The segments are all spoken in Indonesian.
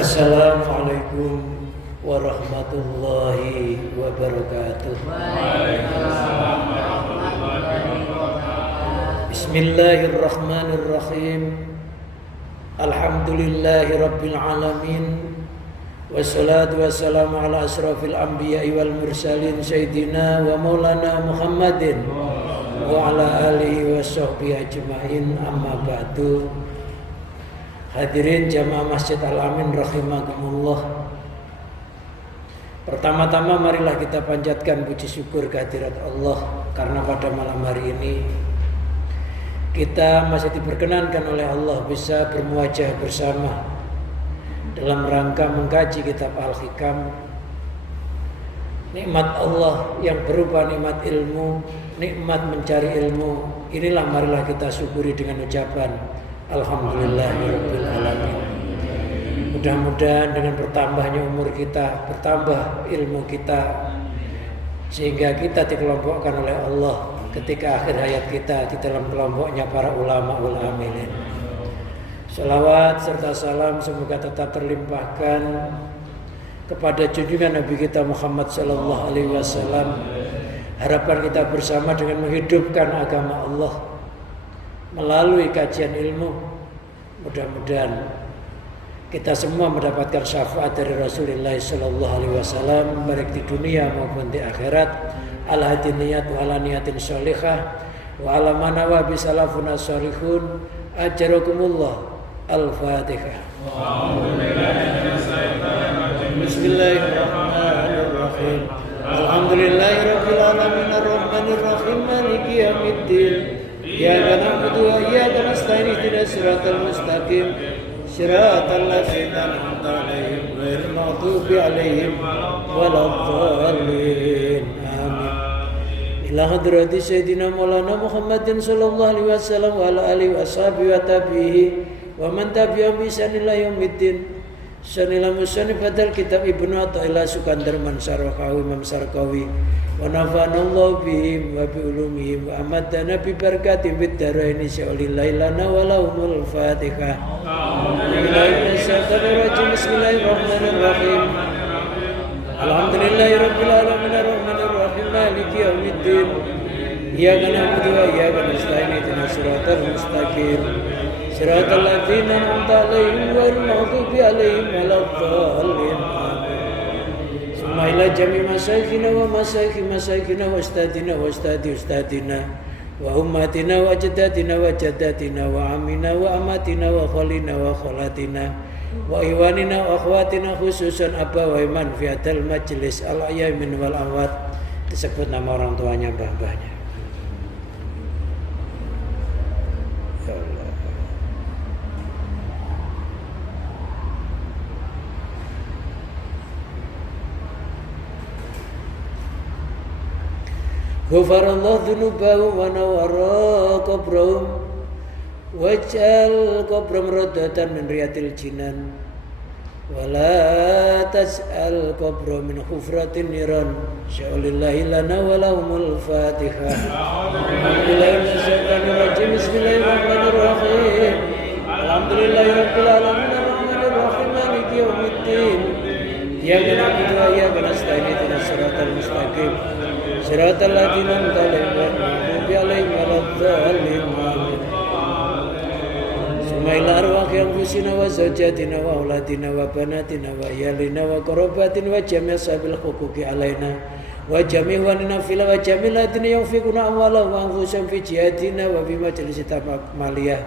Assalamualaikum warahmatullahi wabarakatuh. Bismillahirrahmanirrahim. Alhamdulillahi rabbil alamin. Wassalatu wassalamu ala asrafil anbiya'i wal mursalin sayyidina wa maulana Muhammadin wa ala alihi wa sahbihi ajma'in, amma ba'du. Hadirin jamaah Masjid Al-Amin rahimakumullah. Pertama-tama marilah kita panjatkan puji syukur kehadirat Allah karena pada malam hari ini kita masih diperkenankan oleh Allah bisa bermuajah bersama dalam rangka mengkaji kitab Al-Hikam. Nikmat Allah yang berupa nikmat ilmu, nikmat mencari ilmu, inilah marilah kita syukuri dengan ucapan Alhamdulillahirabbil alamin. Mudah-mudahan dengan bertambahnya umur kita, bertambah ilmu kita, sehingga kita dikelompokkan oleh Allah ketika akhir hayat kita di dalam kelompoknya para ulama wal amilin. Salawat serta salam semoga tetap terlimpahkan kepada junjungan Nabi kita Muhammad sallallahu alaihi wasallam. Harapan kita bersama dengan menghidupkan agama Allah melalui kajian ilmu, mudah-mudahan kita semua mendapatkan syafaat dari Rasulullah sallallahu alaihi wasallam baik di dunia maupun di akhirat. Ala hati niyat wa ala niyatin sholihah wa ala manawa bisalafuna sholihun. Ajarakumullah. Al-Fatihah. Bismillahirrahmanirrahim. Alhamdulillahirabbil alamin arrahmanir rahim maliki yaumiddin. Iyyaka na'budu wa iyyaka nasta'in ihdinas siratal mustaqim siratal ladzina an'amta 'alaihim ghairil maghdubi 'alaihim waladdallin. Amin. Ila hadrati sayyidina Maulana Muhammadin sallallahu alaihi wasallam wa ala alihi washabihi wa tabihi wa man tabi'ahum bi ihsan ila yaumiddin. Sanila musannif badal kitab Ibnu Athaillah Sukandar Mansarakawi Imam Sarkawi wa nafanallahu bihim wa bi ulumihim wa amadana bi barakatihim bid daraini sya'lillahi lana wa lahumul Fatihah. Bismillahirrahmanirrahim. Alhamdulillahirabbil alamin arrahmanir rahim maliki yaumiddin. Iyyaka na'budu wa iyyaka nasta'in ihdinas siratal mustaqim siratal ladzina an'amta 'alaihim ghairil maghdubi 'alaihim waladdallin. Summa ila jami' masyayikhina wa masyayikhina wa ustadina wa ustadina wa ummatina wa jaddatina wa jaddatina wa amina wa amatina wa khalina wa khalatina wa iwanina wa akhwatina khususan abawai man fi hadal majlis al-ayyamin wal amwat. Disebut nama orang tuanya, mbah-mbahnya. Ya Allah. Ghafarallahu dzunubahum wa nawwara qabrahum waj'al qabrahum radatan min riyatil jinan wa la tas'al qabrahum min hufratin niran sya'lillahi lana wa lahumul Fatihah. Bismillahirrahmanirrahim. Alhamdulillahirabbil alamin arrahmanir rahim maliki yaumiddin. Iyyaka na'budu wa iyyaka nasta'in ihdinas siratal mustaqim siratal ladzina an'amta 'alaihim ghairil maghdubi 'alaihim waladdallin. Summa ila arwahi anfusina wa zawjatina wa auladina wa banatina wa iyalina wa qarabatina wa jami' ashabil huquqi 'alaina wa jami' wanina fil wa jami' ladina yunfiquna amwalahum wa anfusahum fi jihadina wa fi majlis maliyah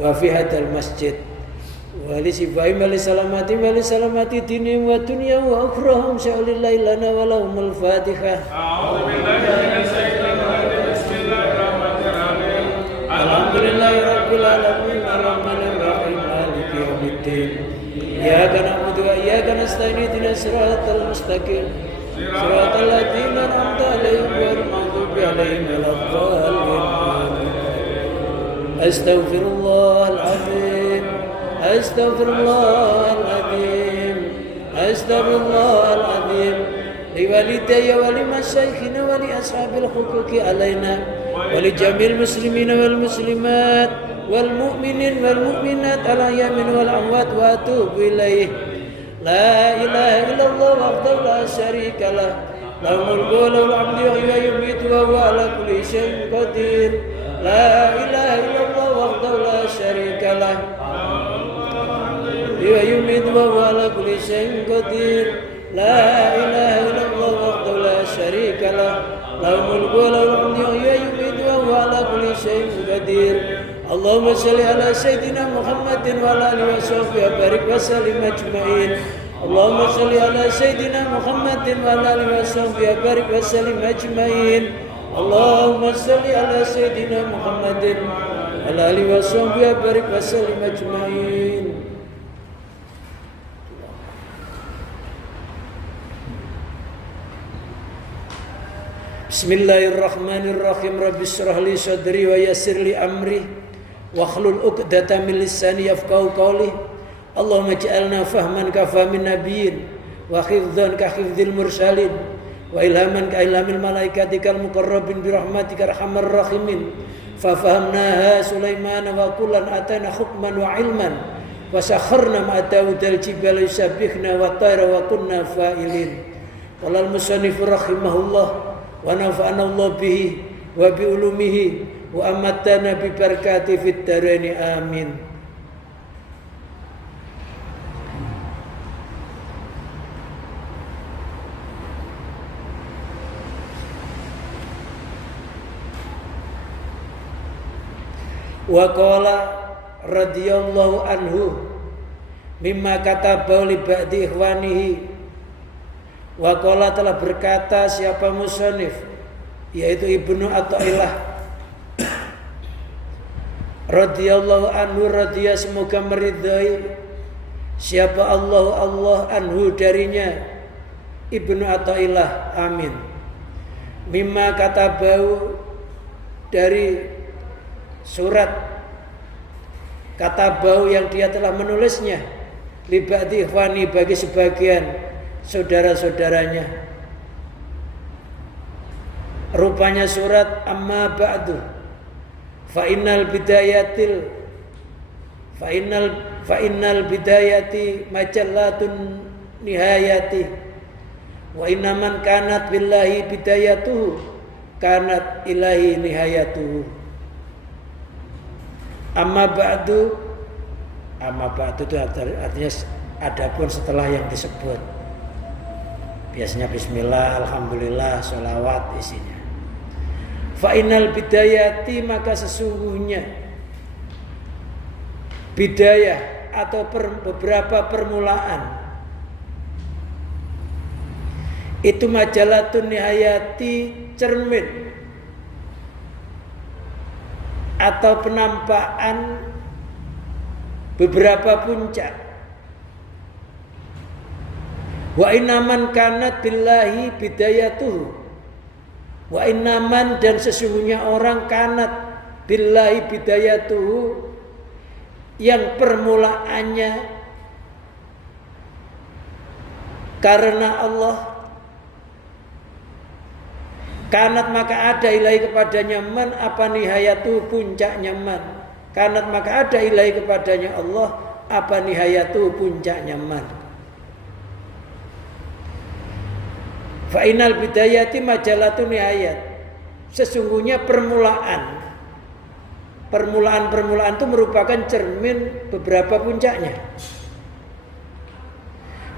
wa fi hadal masjid wa li sifaim wa li salamati dini wa dunya wa ukhrahum sya'lillahi lana wa lahumul Fatihah. Alhamdulillahirabbil alamin arrahmanir rahim maliki yaumiddin. Iyyaka na'budu wa iyyaka nasta'in ihdinas siratal mustaqim siratal ladzina an'amta 'alaihim ghairil maghdubi 'alaihim waladdallin. Astaghfirullahal azim. Astaghfirullahal azim. Astaghfirullahal azim. Liwalidayya wa limasyayikhina wa li ashabil huquqi 'alaina wa li jamil muslimina wal muslimat wal mu'minin wal mu'minat ala yamin wal amwat wa atubu ilaih La ilaha illallah wahdahu la syarika lah. Lahul mulku wa lahul hamdu yuhyi wa yumiitu wa huwa ala kulli syai'in qadir. La ilaha illallah wahdahu la syarika lah. Wa yumiitu wa huwa ala kulli syai'in qadir. La ilaha illallah wahdahu la syarika lah. Lahul mulku wa lahul hamdu yuhyi wa yumiitu wa huwa ala kulli syai'in qadir. Allahumma shalli ala sayyidina Muhammadin wa ala alihi wa sahbihi wa barik wa sallim ajma'in. Allahumma shalli ala sayyidina Muhammadin wa ala alihi wa sahbihi wa barik wa sallim ajma'in. Allahumma shalli ala sayyidina Muhammadin wa ala alihi wa sahbihi wa barik wa sallim ajma'in. Bismillahirrahmanirrahim. Rabbi shrah li sadri wa yassir li amri wahlul 'uqdatam min lisani yafqahu qawli. Allahumma ij'alna fahman ka fahmin nabiyyin wa hifdzan ka hifdzil mursalin wa ilhaman ka ilhamil malaikatikal muqarrabin bi rahmatika arhamar rahimin. Fa fahamnaha Sulaiman wa kullan atana hukman wa ilman wa sakharna ma Daudal jibala yusabbihna wa tayra wa kunna fa'ilin. Qala al-musannif rahimahullah wa nafa'ana Allah bihi wa bi ulumihi wa amatana bi barakati fid daraini amin. Wa qala radhiyallahu anhu mimma katabahu li ba'di ikhwanihi. Wa qala telah berkata siapa musannif yaitu Ibnu Athaillah radhiyallahu anhu, radhiya semoga meridai siapa Allah anhu darinya Ibnu Athaillah, amin. Mimma katabahu dari surat katabahu yang dia telah menulisnya li ba'di ikhwani bagi sebagian saudara-saudaranya. Rupanya surat amma ba'du fa innal bidayati majallatun nihayati wa inna man kanat billahi bidayatuhu kanat ilahi nihayatuhu. Amma ba'du itu artinya adapun setelah yang disebut. Biasanya bismillah, alhamdulillah, sholawat isinya. Fa'inal bidayati maka sesungguhnya bidayah atau beberapa permulaan itu majalatun nihayati cermin atau penampakan beberapa puncak. Wa innaman kanat billahi bidayatuhu. Wa innaman dan sesungguhnya orang kanat billahi bidayatuhu yang permulaannya karena Allah. Kanat maka ada ilahi kepadanya man apa nihayatu puncaknya man. Kanat maka ada ilahi kepadanya Allah apa nihayatu puncaknya man. Fa'inal bidayati majalatu nihayat. Sesungguhnya permulaan itu merupakan cermin beberapa puncaknya.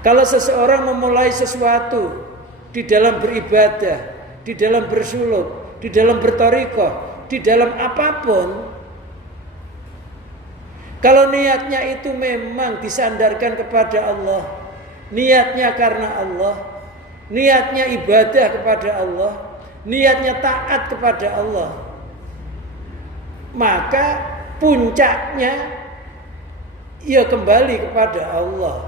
Kalau seseorang memulai sesuatu di dalam beribadah, di dalam bersuluk, di dalam berthariqah, di dalam apapun, kalau niatnya itu memang disandarkan kepada Allah, niatnya karena Allah, niatnya ibadah kepada Allah, niatnya taat kepada Allah, maka puncaknya ia kembali kepada Allah.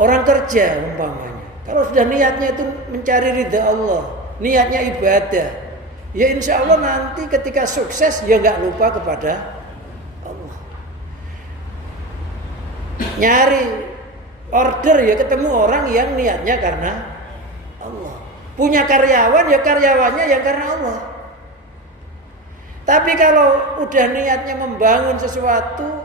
Orang kerja umpamanya, kalau sudah niatnya itu mencari ridha Allah, niatnya ibadah, ya insya Allah nanti ketika sukses ya nggak lupa kepada Allah. Nyari order ya ketemu orang yang niatnya karena Allah. Punya karyawan ya karyawannya yang karena Allah. Tapi kalau udah niatnya membangun sesuatu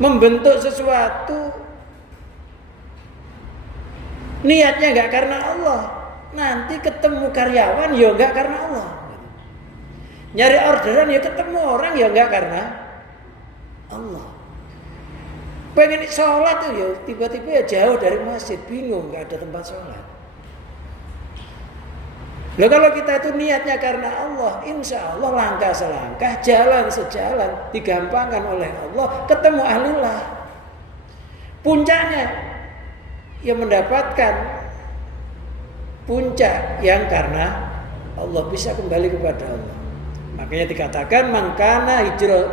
membentuk sesuatu niatnya enggak karena Allah, nanti ketemu karyawan ya enggak karena Allah. Nyari orderan ya ketemu orang ya enggak karena Allah. Pengen sholat tuh ya tiba-tiba ya jauh dari masjid, bingung enggak ada tempat sholat. Loh kalau kita itu niatnya karena Allah, insya Allah langkah selangkah, jalan sejalan, digampangkan oleh Allah, ketemu ahlillah. Puncaknya yang mendapatkan puncak yang karena Allah, bisa kembali kepada Allah. Makanya dikatakan mangkana hijrah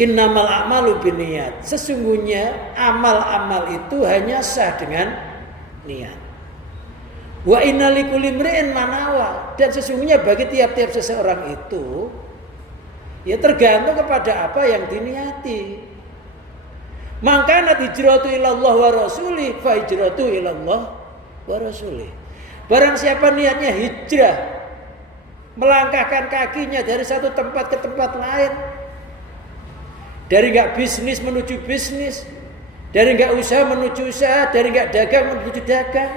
innamal a'malu binniyat. Sesungguhnya amal-amal itu hanya sah dengan niat. Wa inna likulli imri'in manawa, dan sesungguhnya bagi tiap-tiap seseorang itu ya tergantung kepada apa yang diniati. Maka hijratu ilallah wa rasulih fa hijratu ilallah wa rasulih. Barang siapa niatnya hijrah, melangkahkan kakinya dari satu tempat ke tempat lain, dari enggak bisnis menuju bisnis, dari enggak usaha menuju usaha, dari enggak dagang menuju dagang,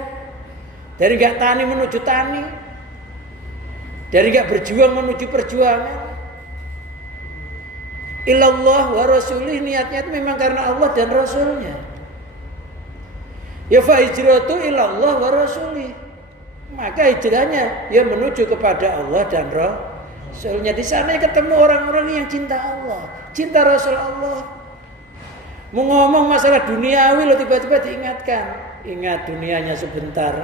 dari enggak tani menuju tani, dari enggak berjuang menuju perjuangan. Ilallah wa rasulih, niatnya itu memang karena Allah dan Rasulnya. Ya fa hijratu ilallah wa rasulih, maka hijrahnya ya menuju kepada Allah dan Rasulnya. Di sana ketemu orang-orang yang cinta Allah, cinta Rasul Allah. Mau ngomong masalah duniawi lo tiba-tiba diingatkan, ingat dunianya sebentar,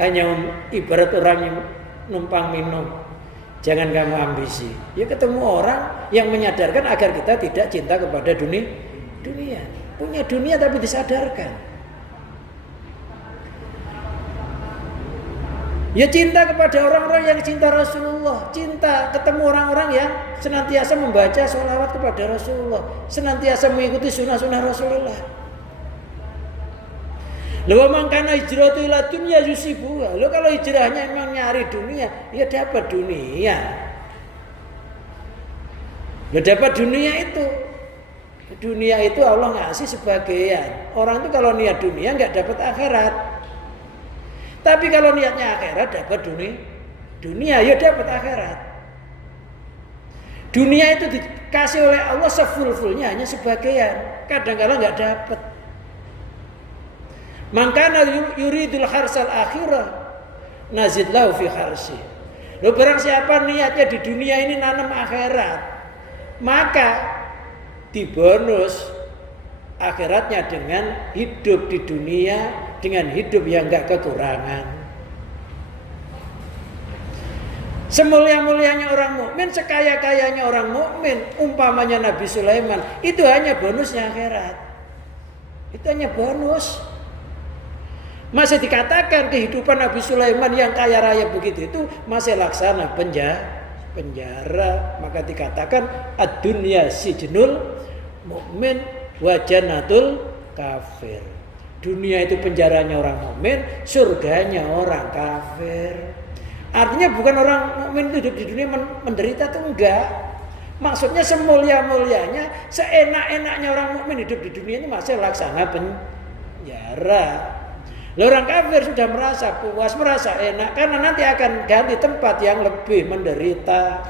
hanya ibarat orang yang numpang minum. Jangan kamu ambisi. Ya ketemu orang yang menyadarkan agar kita tidak cinta kepada dunia. Punya dunia tapi disadarkan. Ya cinta kepada orang-orang yang cinta Rasulullah. Cinta ketemu orang-orang yang senantiasa membaca sholawat kepada Rasulullah, senantiasa mengikuti sunnah-sunnah Rasulullah. Lalu mangkana hijratu ila dunya yusibuha. Lo kalau hijrahnya emang nyari dunia, ya dapat dunia. Lo dapat dunia itu. Dunia itu Allah ngasih sebagian. Orang itu kalau niat dunia nggak dapat akhirat. Tapi kalau niatnya akhirat dapat dunia ya dapat akhirat. Dunia itu dikasih oleh Allah seful-fulnya, hanya sebagian. Kadang-kadang nggak dapat. Mangkana yuridul harsal akhirah nazid lahu fi harsi. Lo barang siapa niatnya di dunia ini nanam akhirat, maka dibonus akhiratnya dengan hidup di dunia dengan hidup yang enggak kekurangan. Semulia-mulianya orang mukmin, sekaya-kayanya orang mukmin, umpamanya Nabi Sulaiman, itu hanya bonusnya akhirat. Itu hanya bonus. Masih dikatakan kehidupan Nabi Sulaiman yang kaya raya begitu itu masih laksana penjara. Maka dikatakan ad-dunya sijnul mukmin wa jannatul kafir. Dunia itu penjaranya orang mukmin, surganya orang kafir. Artinya bukan orang mukmin itu hidup di dunia menderita, itu enggak. Maksudnya semulia-mulianya, seenak-enaknya orang mukmin hidup di dunia ini masih laksana penjara. Orang kafir sudah merasa puas, merasa enak, karena nanti akan ganti tempat yang lebih menderita.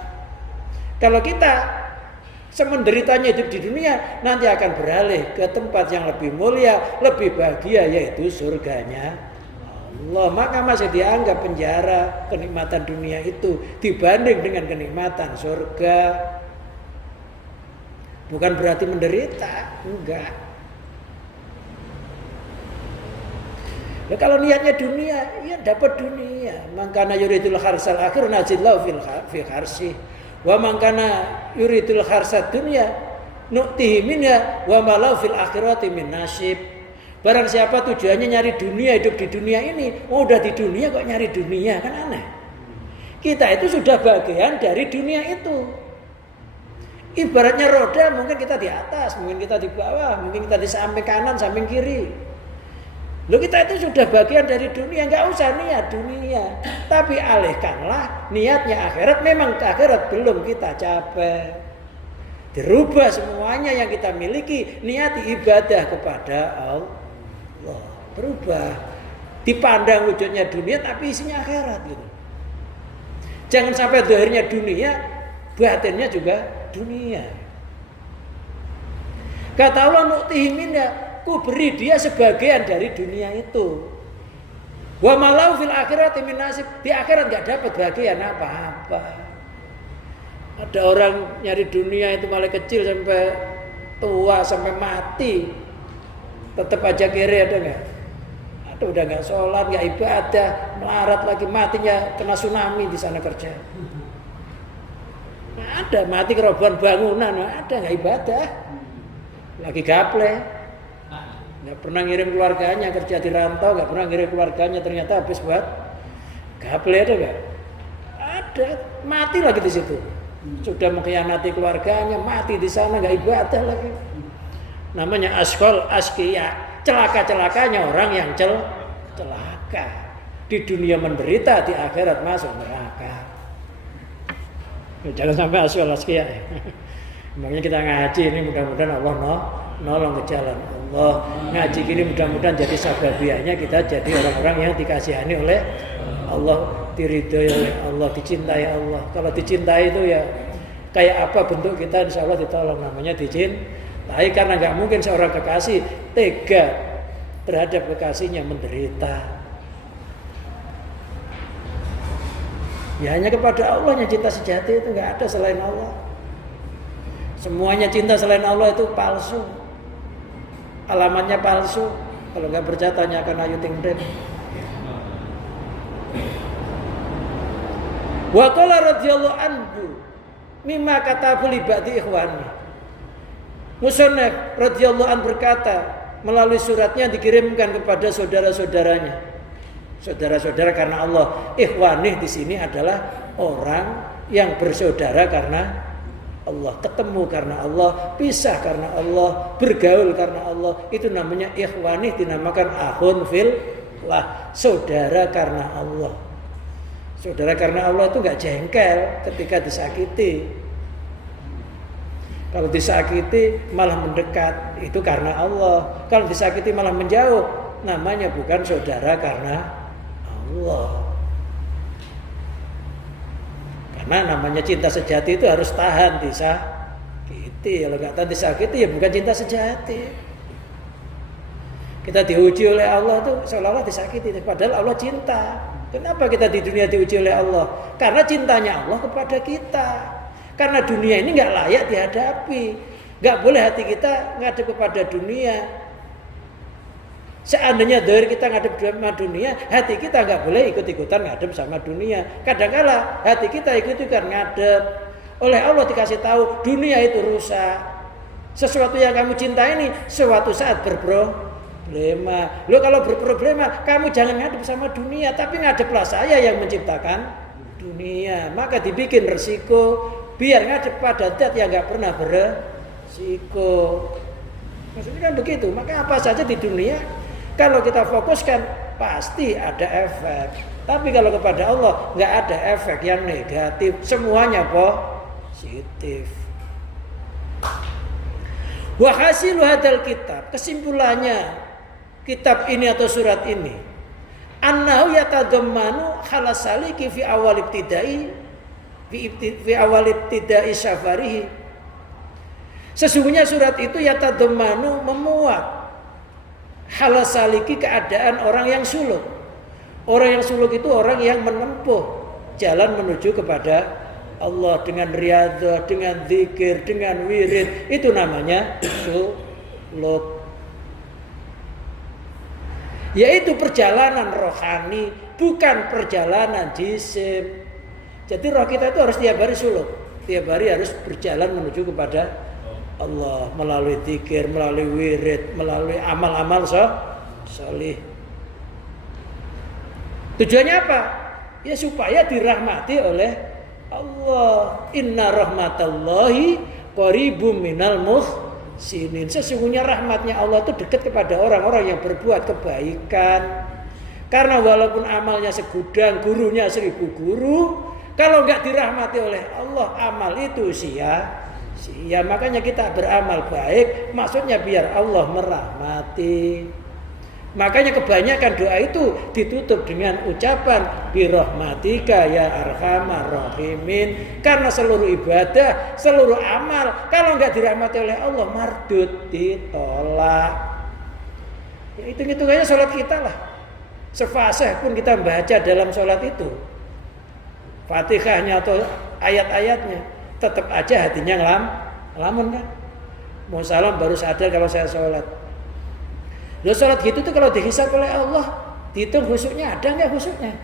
Kalau kita semenderitanya hidup di dunia, nanti akan beralih ke tempat yang lebih mulia, lebih bahagia, yaitu surganya Allah. Maka masih dianggap penjara kenikmatan dunia itu dibanding dengan kenikmatan surga. Bukan berarti menderita, enggak. Ya, kalau niatnya dunia, ya dapat dunia. Mangkana yuridul harsal akhir nazillahu fi harsi. Wa mangkana yuridul harsad dunya nu'tihi minha wa malau fil akhirati min nasib. Barang siapa tujuannya nyari dunia, hidup di dunia ini, udah di dunia kok nyari dunia, kan aneh. Kita itu sudah bagian dari dunia itu. Ibaratnya roda, mungkin kita di atas, mungkin kita di bawah, mungkin kita di samping kanan, samping kiri. Loh, kita itu sudah bagian dari dunia, nggak usah niat dunia, tapi alihkanlah niatnya akhirat. Memang akhirat belum kita capai, Dirubah semuanya yang kita miliki, niati ibadah kepada Allah. Berubah. Dipandang wujudnya dunia tapi isinya akhirat gitu. Jangan sampai zahirnya dunia, batinnya juga dunia. Kata Allah, nu'tihi minha, ku beri dia sebagian dari dunia itu. Wa malau fil akhirati min nasib, di akhirat enggak dapat bagian apa-apa. Ada orang nyari dunia itu mulai kecil sampai tua, sampai mati, tetap aja kiri, ada enggak? Ada udah enggak sholat, enggak ibadah, melarat lagi, matinya kena tsunami di sana kerja. Ada mati kerobohan bangunan, ada enggak ibadah, lagi gaple. Nggak pernah ngirim keluarganya, kerja di rantau, nggak pernah ngirim keluarganya, ternyata habis buat gaple, ada nggak? Ada, mati lagi di situ. Sudah mengkhianati keluarganya, mati di sana, nggak ibadah lagi. Namanya askol askia, celaka-celakanya orang yang celaka. Di dunia menderita, di akhirat masuk neraka. Jangan sampai askol askia. Makanya kita ngaji ini mudah-mudahan Allah nolong ke jalan Allah. Ngaji gini mudah-mudahan jadi sababiahnya kita jadi orang-orang yang dikasihani oleh Allah, diridhoi oleh Allah, dicintai Allah. Kalau dicintai itu ya kayak apa bentuk kita, insya Allah ditolong, namanya dicintai. Karena nggak mungkin seorang kekasih tega terhadap kekasihnya menderita. Ya hanya kepada Allah yang cinta sejati itu, nggak ada selain Allah. Semuanya cinta selain Allah itu palsu. Alamatnya palsu. Kalau nggak percaya tanyakan Ayu Ting Ting. Wa qala radhiyallahu anhu mimma katabu li ba'di ikhwani. Musannaf radhiyallahu anhu berkata melalui suratnya dikirimkan kepada saudara-saudaranya. Saudara-saudara karena Allah. Ikhwani di sini adalah orang yang bersaudara karena Allah, ketemu karena Allah, pisah karena Allah, bergaul karena Allah. Itu namanya ikhwani, dinamakan akhun fillah, saudara karena Allah. Saudara karena Allah itu enggak jengkel ketika disakiti. Kalau disakiti malah mendekat, itu karena Allah. Kalau disakiti malah menjauh, namanya bukan saudara karena Allah. Karena namanya cinta sejati itu harus tahan disakiti. Kalau nggak tahan disakiti ya bukan cinta sejati. Kita diuji oleh Allah tuh seolah-olah disakiti, padahal Allah cinta. Kenapa kita di dunia diuji oleh Allah? Karena cintanya Allah kepada kita. Karena dunia ini nggak layak dihadapi. Nggak boleh hati kita ngadep kepada dunia. Seandainya dari kita ngadep sama dunia, hati kita nggak boleh ikut-ikutan ngadep sama dunia. Kadang-kala hati kita ikut-ikutan ngadep. Oleh Allah dikasih tahu dunia itu rusak. Sesuatu yang kamu cintai ini suatu saat berproblema. Lo kalau berproblema, kamu jangan ngadep sama dunia, tapi ngadeplah saya yang menciptakan dunia. Maka dibikin resiko biar ngadep pada zat yang nggak pernah beresiko. Maksudnya kan begitu. Maka apa saja di dunia kalau kita fokuskan pasti ada efek. Tapi kalau kepada Allah nggak ada efek yang negatif, semuanya positif. Wa hasilu hadal kitab, kesimpulannya kitab ini atau surat ini, annahu yatadammanu khalasaliki fi awal ibtidai safarihi. Sesungguhnya surat itu yatadammanu memuat halasaliki keadaan orang yang suluk. Orang yang suluk itu orang yang menempuh jalan menuju kepada Allah dengan riyadhah, dengan zikir, dengan wirid. Itu namanya suluk. Yaitu perjalanan rohani, bukan perjalanan jisim. Jadi roh kita itu harus tiap hari suluk. Tiap hari harus berjalan menuju kepada Allah melalui zikir, melalui wirid, melalui amal-amal salih. Tujuannya apa? Ya supaya dirahmati oleh Allah. Inna rahmatallahi qaribum minal muhsinin. Sesungguhnya rahmatnya Allah itu dekat kepada orang-orang yang berbuat kebaikan. Karena walaupun amalnya segudang, gurunya 1000 guru, kalau enggak dirahmati oleh Allah, amal itu Ya makanya kita beramal baik, maksudnya biar Allah merahmati. Makanya kebanyakan doa itu ditutup dengan ucapan birahmatika ya arhamar rahimin. Karena seluruh ibadah, seluruh amal kalau nggak dirahmati oleh Allah mardud, ditolak. Ya hitung-hitungannya sholat kita lah. Sefasih pun kita baca dalam sholat itu, Fatihahnya atau ayat-ayatnya, tetap aja hatinya ngelamun kan. Mau salam baru sadar kalau saya sholat. Loh sholat gitu tuh kalau dihisab oleh Allah, dihitung khusyuknya ada nggak khusyuknya?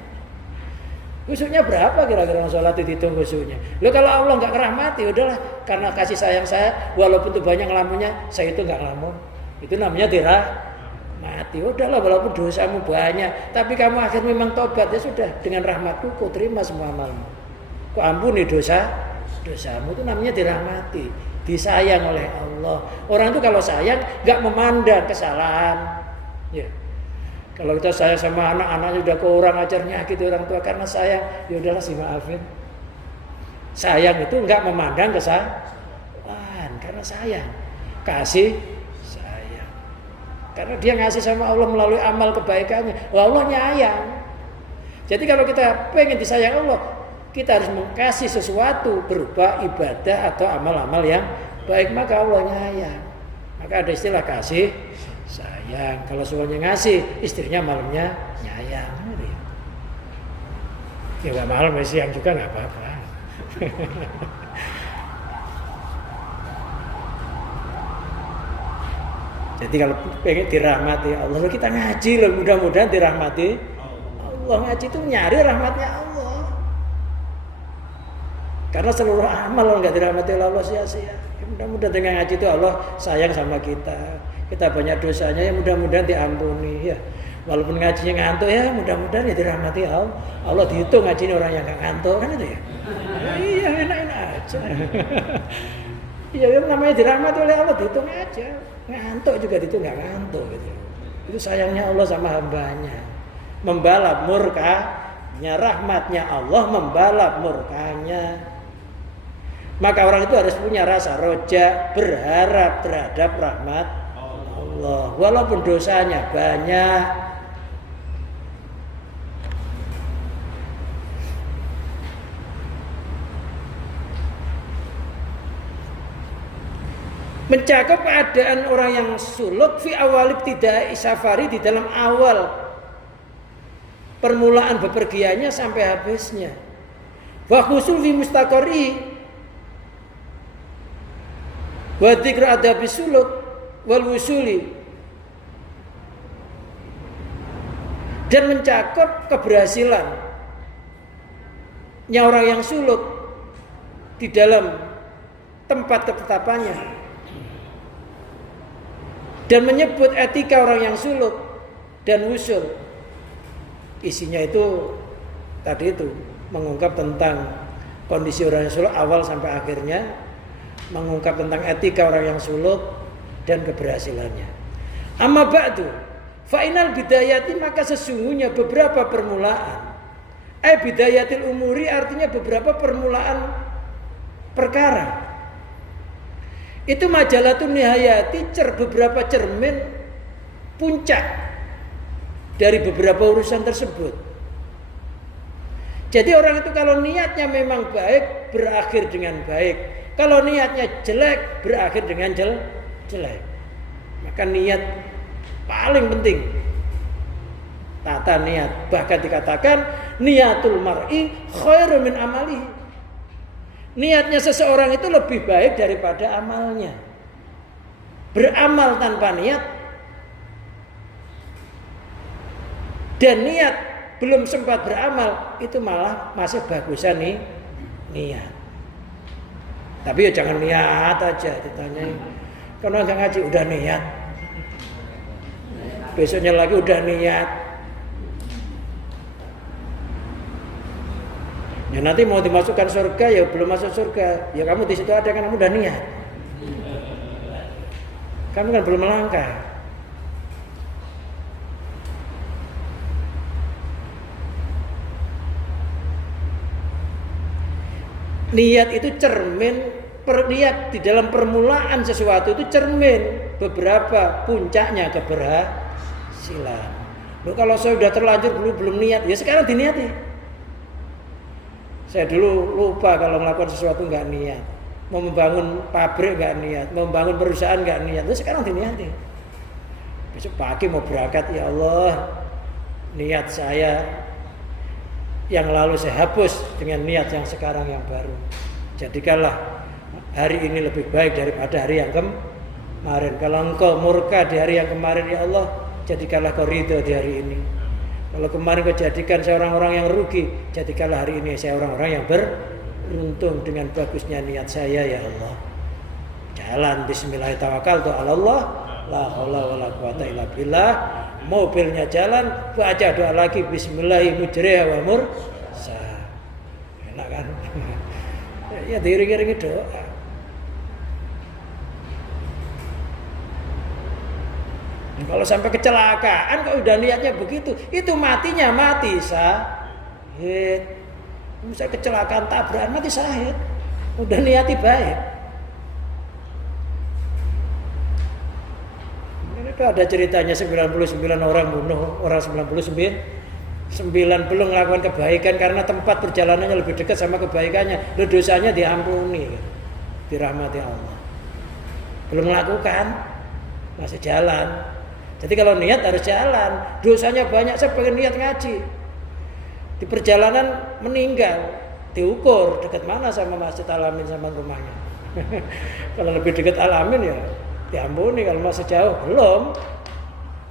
Khusyuknya berapa kira-kira sholat itu dihitung khusyuknya? Loh kalau Allah nggak ngerahmati, udahlah karena kasih sayang saya, walaupun tuh banyak ngelamunnya, saya itu nggak ngelamun. Itu namanya dirahmati. Udahlah walaupun dosamu banyak, tapi kamu akhir memang tobat, ya sudah, dengan rahmatku kau terima semua amalmu. Kau ampuni dosamu, itu namanya dirahmati, disayang oleh Allah. Orang itu kalau sayang nggak memandang kesalahan. Ya. Kalau kita sayang sama anak-anaknya udah kurang ajarnya gitu orang tua karena sayang, ya udahlah sih maafin. Sayang itu nggak memandang kesalahan karena sayang, kasih sayang. Karena dia ngasih sama Allah melalui amal kebaikannya. Allah nyayang. Jadi kalau kita pengen disayang Allah, kita harus mengkasih sesuatu berupa ibadah atau amal-amal yang baik, maka Allah nyayang. Maka ada istilah kasih sayang. Kalau suaminya ngasih, istrinya malamnya nyayang. Ya nggak malam, siang juga nggak apa-apa. Jadi kalau pengen dirahmati Allah, kita ngaji loh, mudah-mudahan dirahmati Allah. Ngaji itu nyari rahmatnya Allah. Karena seluruh amal kalau nggak dirahmati oleh Allah sia-sia. Ya, mudah-mudahan dengan ngaji itu Allah sayang sama kita. Kita banyak dosanya, ya mudah-mudahan diampuni ya. Walaupun ngajinya ngantuk ya, mudah-mudahan ya dirahmati Allah. Allah dihitung ngajinya orang yang nggak ngantuk kan itu ya. Iya enak-enak aja. Iya namanya dirahmati oleh Allah dihitung aja. Ngantuk juga dihitung nggak ngantuk gitu. Itu sayangnya Allah sama hambanya. Membalap murkanya, rahmatnya Allah membalap murkanya. Maka orang itu harus punya rasa roja, berharap terhadap rahmat Allah walaupun dosanya banyak. Mencakup keadaan orang yang suluk fi awalib tidak safari, di dalam awal permulaan bepergiannya sampai habisnya. Wa khusul fi mustaqarri wa dzikr adabi suluk wal wusuli, dan mencakup keberhasilannya orang yang suluk di dalam tempat ketetapannya, dan menyebut etika orang yang suluk dan wusul. Isinya itu tadi itu mengungkap tentang kondisi orang yang suluk awal sampai akhirnya, mengungkap tentang etika orang yang suluk dan keberhasilannya. Amma ba'du, fa'inal bidayati, maka sesungguhnya beberapa permulaan, bidayatil umuri artinya beberapa permulaan perkara. Itu majalatun nihayati, beberapa cermin puncak dari beberapa urusan tersebut. Jadi orang itu kalau niatnya memang baik, berakhir dengan baik. Kalau niatnya jelek, berakhir dengan jelek. Maka niat paling penting, tata niat. Bahkan dikatakan niatul mar'i khairu min amalihi. Niatnya seseorang itu lebih baik daripada amalnya. Beramal tanpa niat dan niat belum sempat beramal, itu malah masih bagusan nih niat. Tapi ya jangan niat aja ditanyain. Kalau nggak ngaji udah niat, besoknya lagi udah niat. Ya nanti mau dimasukkan surga, ya belum masuk surga, ya kamu di situ ada kan, kamu udah niat. Kamu kan belum melangkah. Niat itu cermin niat di dalam permulaan sesuatu itu cermin beberapa puncaknya keberhasilan. Loh, kalau saya sudah terlanjur belum niat, ya sekarang diniati. Saya dulu lupa kalau melakukan sesuatu nggak niat, mau membangun pabrik nggak niat, mau membangun perusahaan nggak niat, itu sekarang diniati. Besok pagi mau berangkat, ya Allah, niat saya yang lalu saya hapus dengan niat yang sekarang yang baru. Jadikanlah hari ini lebih baik daripada hari yang kemarin. Kalau engkau murka di hari yang kemarin, ya Allah, jadikanlah kau ridho di hari ini. Kalau kemarin kau jadikan saya orang-orang yang rugi, jadikanlah hari ini saya orang-orang yang beruntung dengan bagusnya niat saya, ya Allah. Jalan bismillahirrahmanirrahim, la haula wala quwata illa billah. Mobilnya jalan, baca doa lagi bismillahirrahmanirrahim wa mursaha. Enak kan? Ya diiring-iringi doa. Kalau sampai kecelakaan kok udah niatnya begitu, itu matinya mati syahid. Misalnya kecelakaan tabrakan mati syahid, udah niati baik. Ini tuh ada ceritanya 99 orang bunuh orang 99 belum melakukan kebaikan karena tempat perjalanannya lebih dekat sama kebaikannya. Loh, dosanya diampuni, dirahmati Allah. Belum melakukan, masih jalan. Jadi kalau niat harus jalan. Dosanya banyak, saya pengen niat ngaji. Di perjalanan meninggal, diukur dekat mana sama Masjid Al-Amin sama rumahnya. Kalau lebih dekat Al-Amin ya diampuni, kalau masih jauh belum.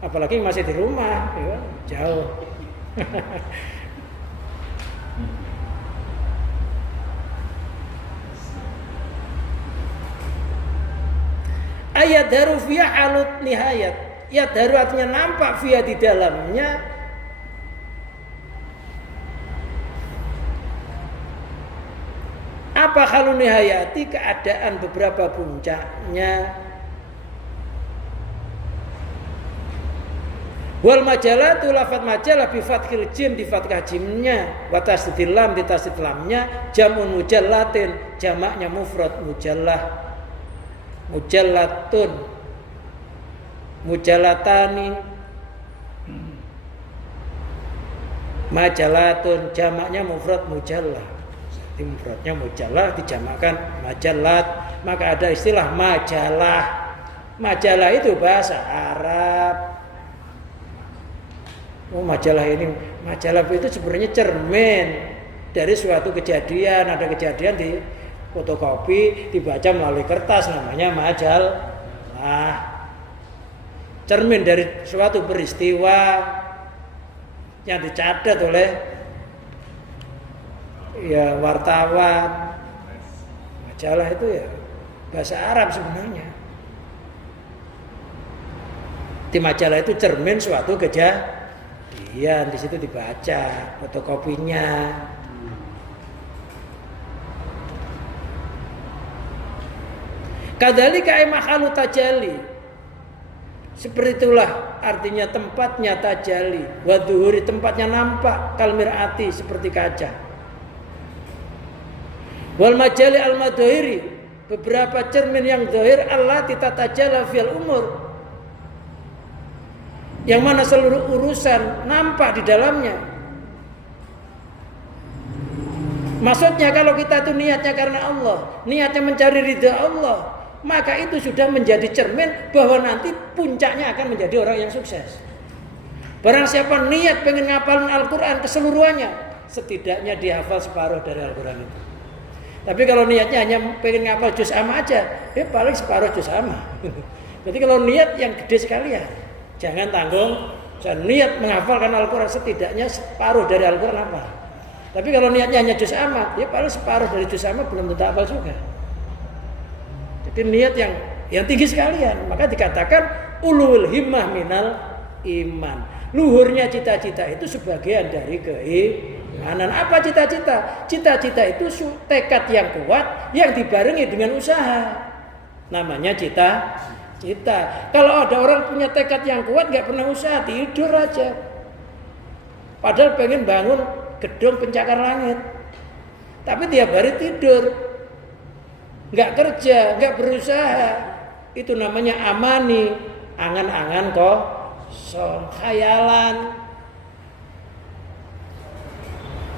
Apalagi masih di rumah, ya, jauh. Ayat daru fiya alut nihayat. Ya daru artinya nampak fiya di dalamnya. Apa halu nihayati, keadaan beberapa puncaknya. Wal majalatu, lafadz majalah bi fathil jim, di fathah jimnya, wa tasdidil lam, di tasdid lamnya, jamun mujallatin, jamaknya mufrad mujallah, mujallatun, mujallatani, majalatun, jamaknya mufrad mujallah. Jadi mufradnya mujallah dijamakkan majallat, maka ada istilah majalah. Majalah itu bahasa Arab. Oh, majalah itu sebenarnya cermin dari suatu kejadian. Ada kejadian di fotokopi, dibaca melalui kertas, namanya majalah. Cermin dari suatu peristiwa yang dicatat oleh ya wartawan. Majalah itu ya bahasa Arab sebenarnya. Di majalah itu cermin suatu kejadian. Iya, di situ dibaca fotokopinya. Kadzalika mahalu tajalli. Seperti itulah artinya tempatnya tajalli. Wa dhuhuri, tempatnya nampak, kal mir'ati, seperti kaca. Wal majali al madhahiri, beberapa cermin yang zahir Allah tatajalla fil umur. Yang mana seluruh urusan nampak di dalamnya. Maksudnya kalau kita itu niatnya karena Allah, niatnya mencari ridha Allah, maka itu sudah menjadi cermin bahwa nanti puncaknya akan menjadi orang yang sukses. Barang siapa niat pengen ngapalin Al-Quran keseluruhannya, setidaknya dia hafal separuh dari Al-Quran itu. Tapi kalau niatnya hanya pengen ngapal juz amma aja, ya paling separuh juz amma. Jadi kalau niat yang gede sekalian, jangan tanggung. Saya niat menghafalkan Al-Quran, setidaknya separuh dari Al-Quran apa. Tapi kalau niatnya hanya juz amma, ya paling separuh dari juz amma belum tentu hafal juga. Jadi niat yang tinggi sekalian. Maka dikatakan ulul himmah minal iman. Luhurnya cita-cita itu sebagian dari keimanan. Apa cita-cita? Cita-cita itu tekad yang kuat yang dibarengi dengan usaha. Namanya cita-cita. Kalau ada orang punya tekad yang kuat gak pernah usaha, tidur aja. Padahal pengen bangun gedung pencakar langit, tapi tiap hari tidur. nggak kerja, nggak berusaha, itu namanya amani, angan-angan kosong, khayalan.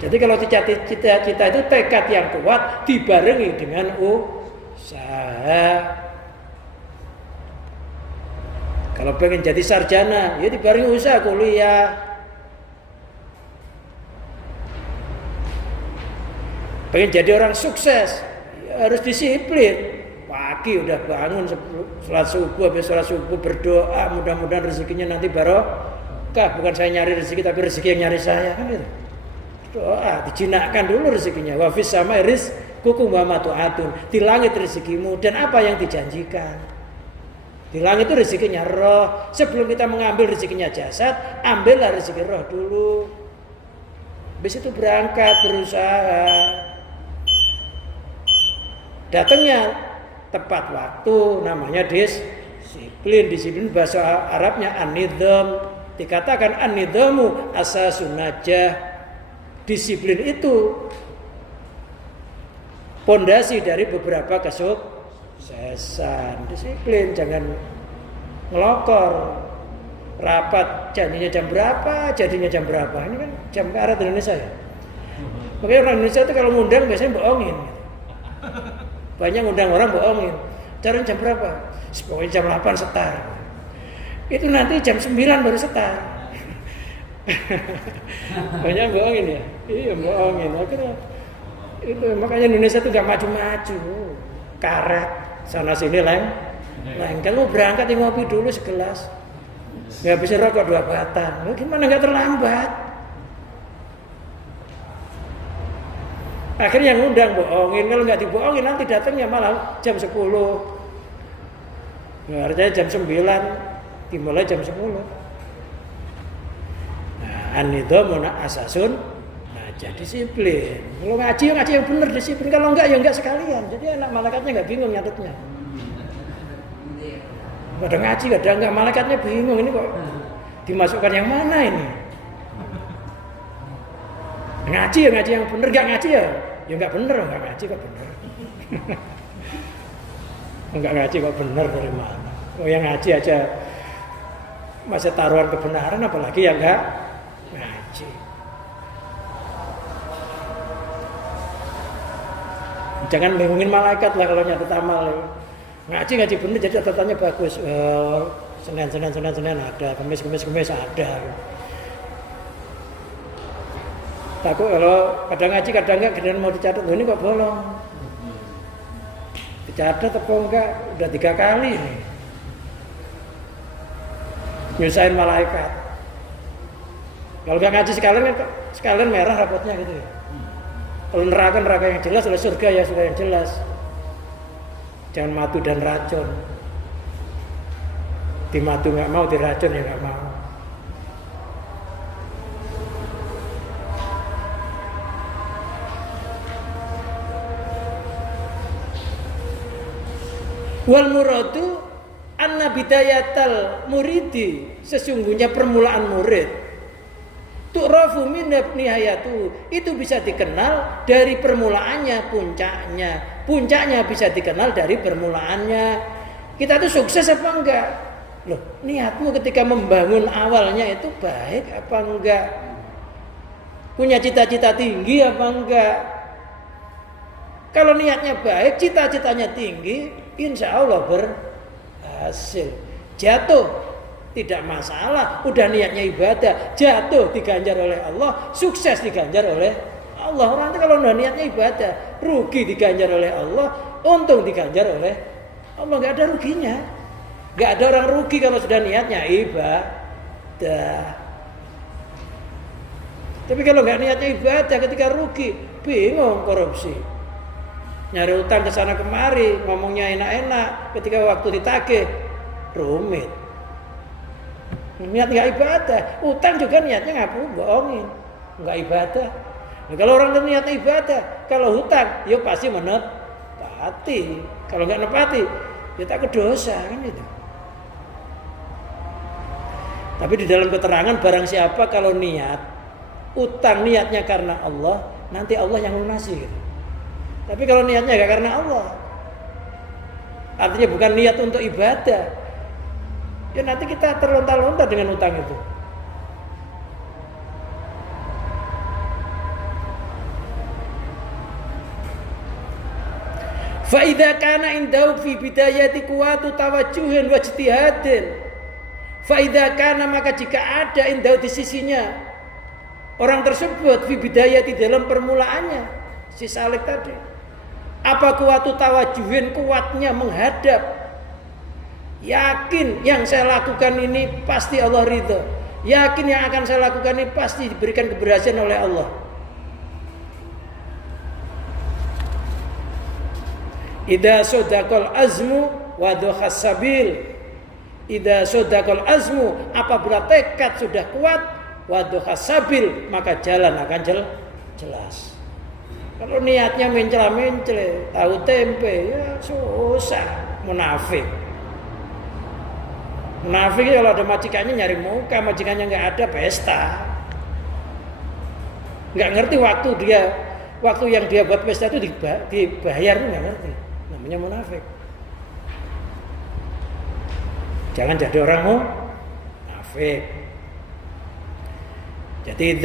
Jadi kalau cita-cita itu tekad yang kuat dibarengi dengan usaha. Kalau pengen jadi sarjana, ya dibarengi usaha kuliah. Pengen jadi orang sukses, ya harus disiplin. Pagi udah bangun sholat subuh, habis sholat subuh berdoa, mudah-mudahan rezekinya nanti barokah. Bukan saya nyari rezeki, tapi rezeki yang nyari saya, kan gitu. Doa, dijinakkan dulu rezekinya. Wa fis samai rizqukum wa ma tu'adun. Di langit rezekimu dan apa yang dijanjikan. Di langit itu rezekinya roh. Sebelum kita mengambil rezekinya jasad, ambillah rezeki roh dulu. Habis itu berangkat berusaha. Datangnya tepat waktu, namanya disiplin. Disiplin bahasa Arabnya an-nidham. Dikatakan an-nidhamu asasun najah. Disiplin itu pondasi dari beberapa kesuksesan. Disiplin, jangan ngelokor. Rapat janjinya jam berapa, jadinya jam berapa. Ini kan jam ke arah Indonesia ya. Makanya orang Indonesia itu kalau ngundang biasanya bohongin. Banyak ngundang orang bohongin. Caranya jam berapa? Pokoknya jam 8 setar. Itu nanti jam 9 baru setar. Banyak bohongin ya. Iya bohongin. Akhirnya itu makanya Indonesia tuh gak maju-maju. Karet sana sini lengkel. Lu berangkat ngopi dulu segelas. Nggak bisa rokok 2 batang. Lu gimana nggak terlambat? Akhirnya yang ngundang bohongin. Kalau nggak dibohongin nanti datangnya malah jam 10. Nah, artinya jam 9 dimulai jam 10. An-nidhamu asasun najah, disiplin. Kalau ngaji yang benar disiplin. Kalau enggak ya enggak sekalian. Jadi anak malaikatnya enggak bingung nyatetnya. Kadang ngaji kadang enggak, malaikatnya bingung ini kok dimasukkan yang mana ini. Ngaji yang benar, enggak ngaji ya enggak benar, enggak ngaji kok benar. Enggak ngaji kok benar dari mana? Oh yang ngaji aja masih taruhan kebenaran, apalagi yang enggak ngaji. Jangan bingungin malaikat lah kalau nyatet amal. Ngaji bener jadi catatannya bagus. Senin ada, Kamis ada. Takut kalau kadang ngaji kadang enggak, kadang mau dicatat, ini kok bolong. Dicatat apa enggak? Udah 3 kali nih. Nyusahin malaikat. Kalau nggak ngaji sekalian merah rapotnya gitu ya. Kalau neraka yang jelas, oleh surga ya surga yang jelas. Jangan matu dan racun. Di matu nggak mau, di racun ya nggak mau. Wal muradu anna bidayatal muridi, sesungguhnya permulaan murid tu'rafu min nihayatu, itu bisa dikenal dari permulaannya, puncaknya bisa dikenal dari permulaannya. Kita tuh sukses apa enggak? Loh, niatmu ketika membangun awalnya itu baik apa enggak? Punya cita-cita tinggi apa enggak? Kalau niatnya baik, cita-citanya tinggi, insya Allah berhasil. Jatuh tidak masalah, udah niatnya ibadah, jatuh diganjar oleh Allah, sukses diganjar oleh Allah. Orang itu kalau udah niatnya ibadah, rugi diganjar oleh Allah, untung diganjar oleh Allah, nggak ada ruginya. Nggak ada orang rugi kalau sudah niatnya ibadah. Tapi kalau nggak niatnya ibadah, ketika rugi, bingung, korupsi. Nyari utang ke sana kemari, ngomongnya enak-enak, ketika waktu ditagih rumit. Niat nggak ibadah, utang juga niatnya bohongin, nggak ibadah. Nah, kalau orang niatnya ibadah, kalau hutang, ya pasti menepati. Kalau nggak nepati, ya tak dosa kan itu. Tapi di dalam keterangan barang siapa kalau niat utang niatnya karena Allah, nanti Allah yang lunasi. Gitu. Tapi kalau niatnya nggak karena Allah, Artinya bukan niat untuk ibadah. Ya nanti kita terlontar-lontar dengan utang itu. Fa idza kana indahu fi bidayati quwatu tawajjuhin wa ijtihadin. Fa idza kana, maka jika ada indahu di sisinya orang tersebut fi bidayati dalam permulaannya si salik tadi. Apa kuwatu tawajjuhin, kuatnya menghadap. Yakin yang saya lakukan ini pasti Allah ridho. Yakin yang akan saya lakukan ini pasti diberikan keberhasilan oleh Allah. Idza sodaqal azmu wa dhakhas sabil. Idza sodaqal azmu, apabila tekad sudah kuat, wa dhakhas sabil, maka jalan akan jelas. Kalau niatnya mencela-mencela, tahu tempe, ya susah. Munafik. Munafik kalau ada majikannya nyari muka, majikannya nggak ada pesta. Nggak ngerti waktu yang dia buat pesta itu dibayar, nggak ngerti. Namanya munafik. Jangan jadi orang munafik. Jadi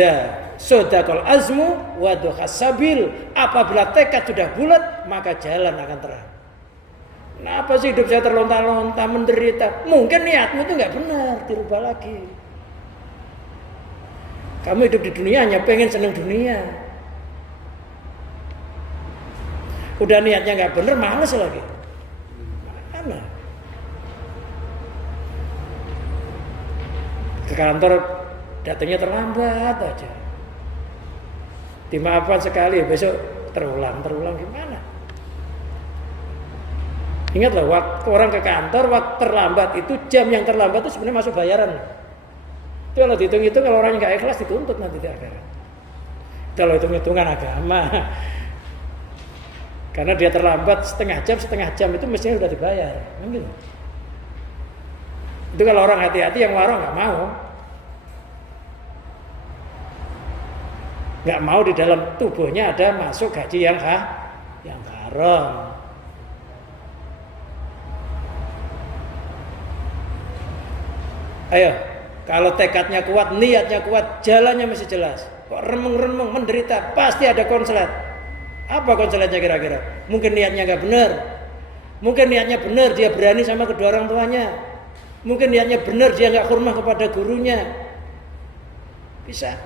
sodaqal azmu wa dhakhas sabil, apabila tekad sudah bulat maka jalan akan terang. Kenapa sih hidup saya terlontar-lontar menderita? Mungkin niatmu itu nggak benar, dirubah lagi. Kamu hidup di dunia hanya pengen seneng dunia. Udah niatnya nggak benar, males lagi. Mana? Ke kantor datangnya terlambat aja. Dimaafkan sekali, besok terulang gimana? Ingatlah, waktu orang ke kantor, waktu terlambat itu jam yang terlambat itu sebenarnya masuk bayaran. Itu kalau dihitung-hitung, kalau orang yang nggak ikhlas dituntut nanti di akhirat. Kalau hitung-hitungan agama, karena dia terlambat setengah jam itu mestinya sudah dibayar, mungkin. Itu kalau orang hati-hati, yang warung nggak mau. Nggak mau di dalam tubuhnya ada masuk gaji yang haram. Ayo, kalau tekadnya kuat, niatnya kuat, jalannya masih jelas. Kok remeng-remeng menderita, pasti ada konslet. Apa konsletnya kira-kira? Mungkin niatnya nggak benar. Mungkin niatnya benar, dia berani sama kedua orang tuanya. Mungkin niatnya benar, dia nggak hormat kepada gurunya. Bisa.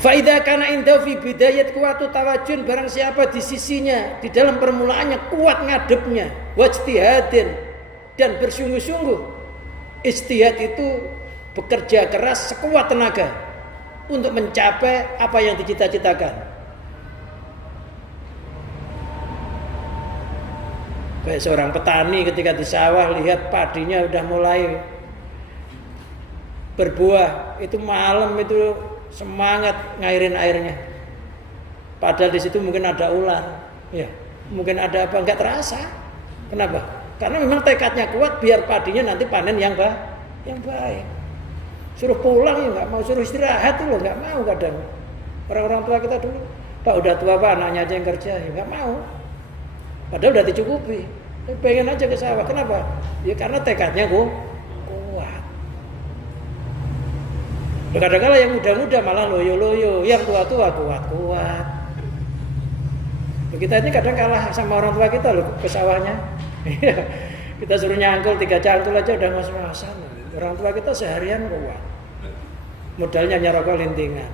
Faida kana indahu fi bidayat kuwatu tawajjun, barang siapa di sisinya di dalam permulaannya kuat ngadepnya, wajtihadin, dan bersungguh-sungguh. Ijtihad itu bekerja keras sekuat tenaga untuk mencapai apa yang dicita-citakan. Kayak seorang petani ketika di sawah lihat padinya udah mulai berbuah, itu malam itu semangat ngairin airnya. Padahal di situ mungkin ada ular, ya, mungkin ada apa, nggak terasa. Kenapa? Karena memang tekadnya kuat biar padinya nanti panen yang baik. Suruh pulang ya nggak mau, suruh istirahat tuh nggak mau kadang. Orang-orang tua kita dulu, Pak udah tua Pak, anaknya aja yang kerja, ya nggak mau. Padahal udah dicukupi, pengen aja ke sawah. Kenapa? Ya karena tekadnya kuat. Kadang-kadang yang muda-muda malah loyo-loyo, yang tua-tua kuat-kuat. Kita ini kadang kalah sama orang tua kita loh ke sawahnya. Kita suruh nyangkul 3 cangkul aja udah ngos-ngosan. Orang tua kita seharian kuat. Modalnya nyarokok lintingan.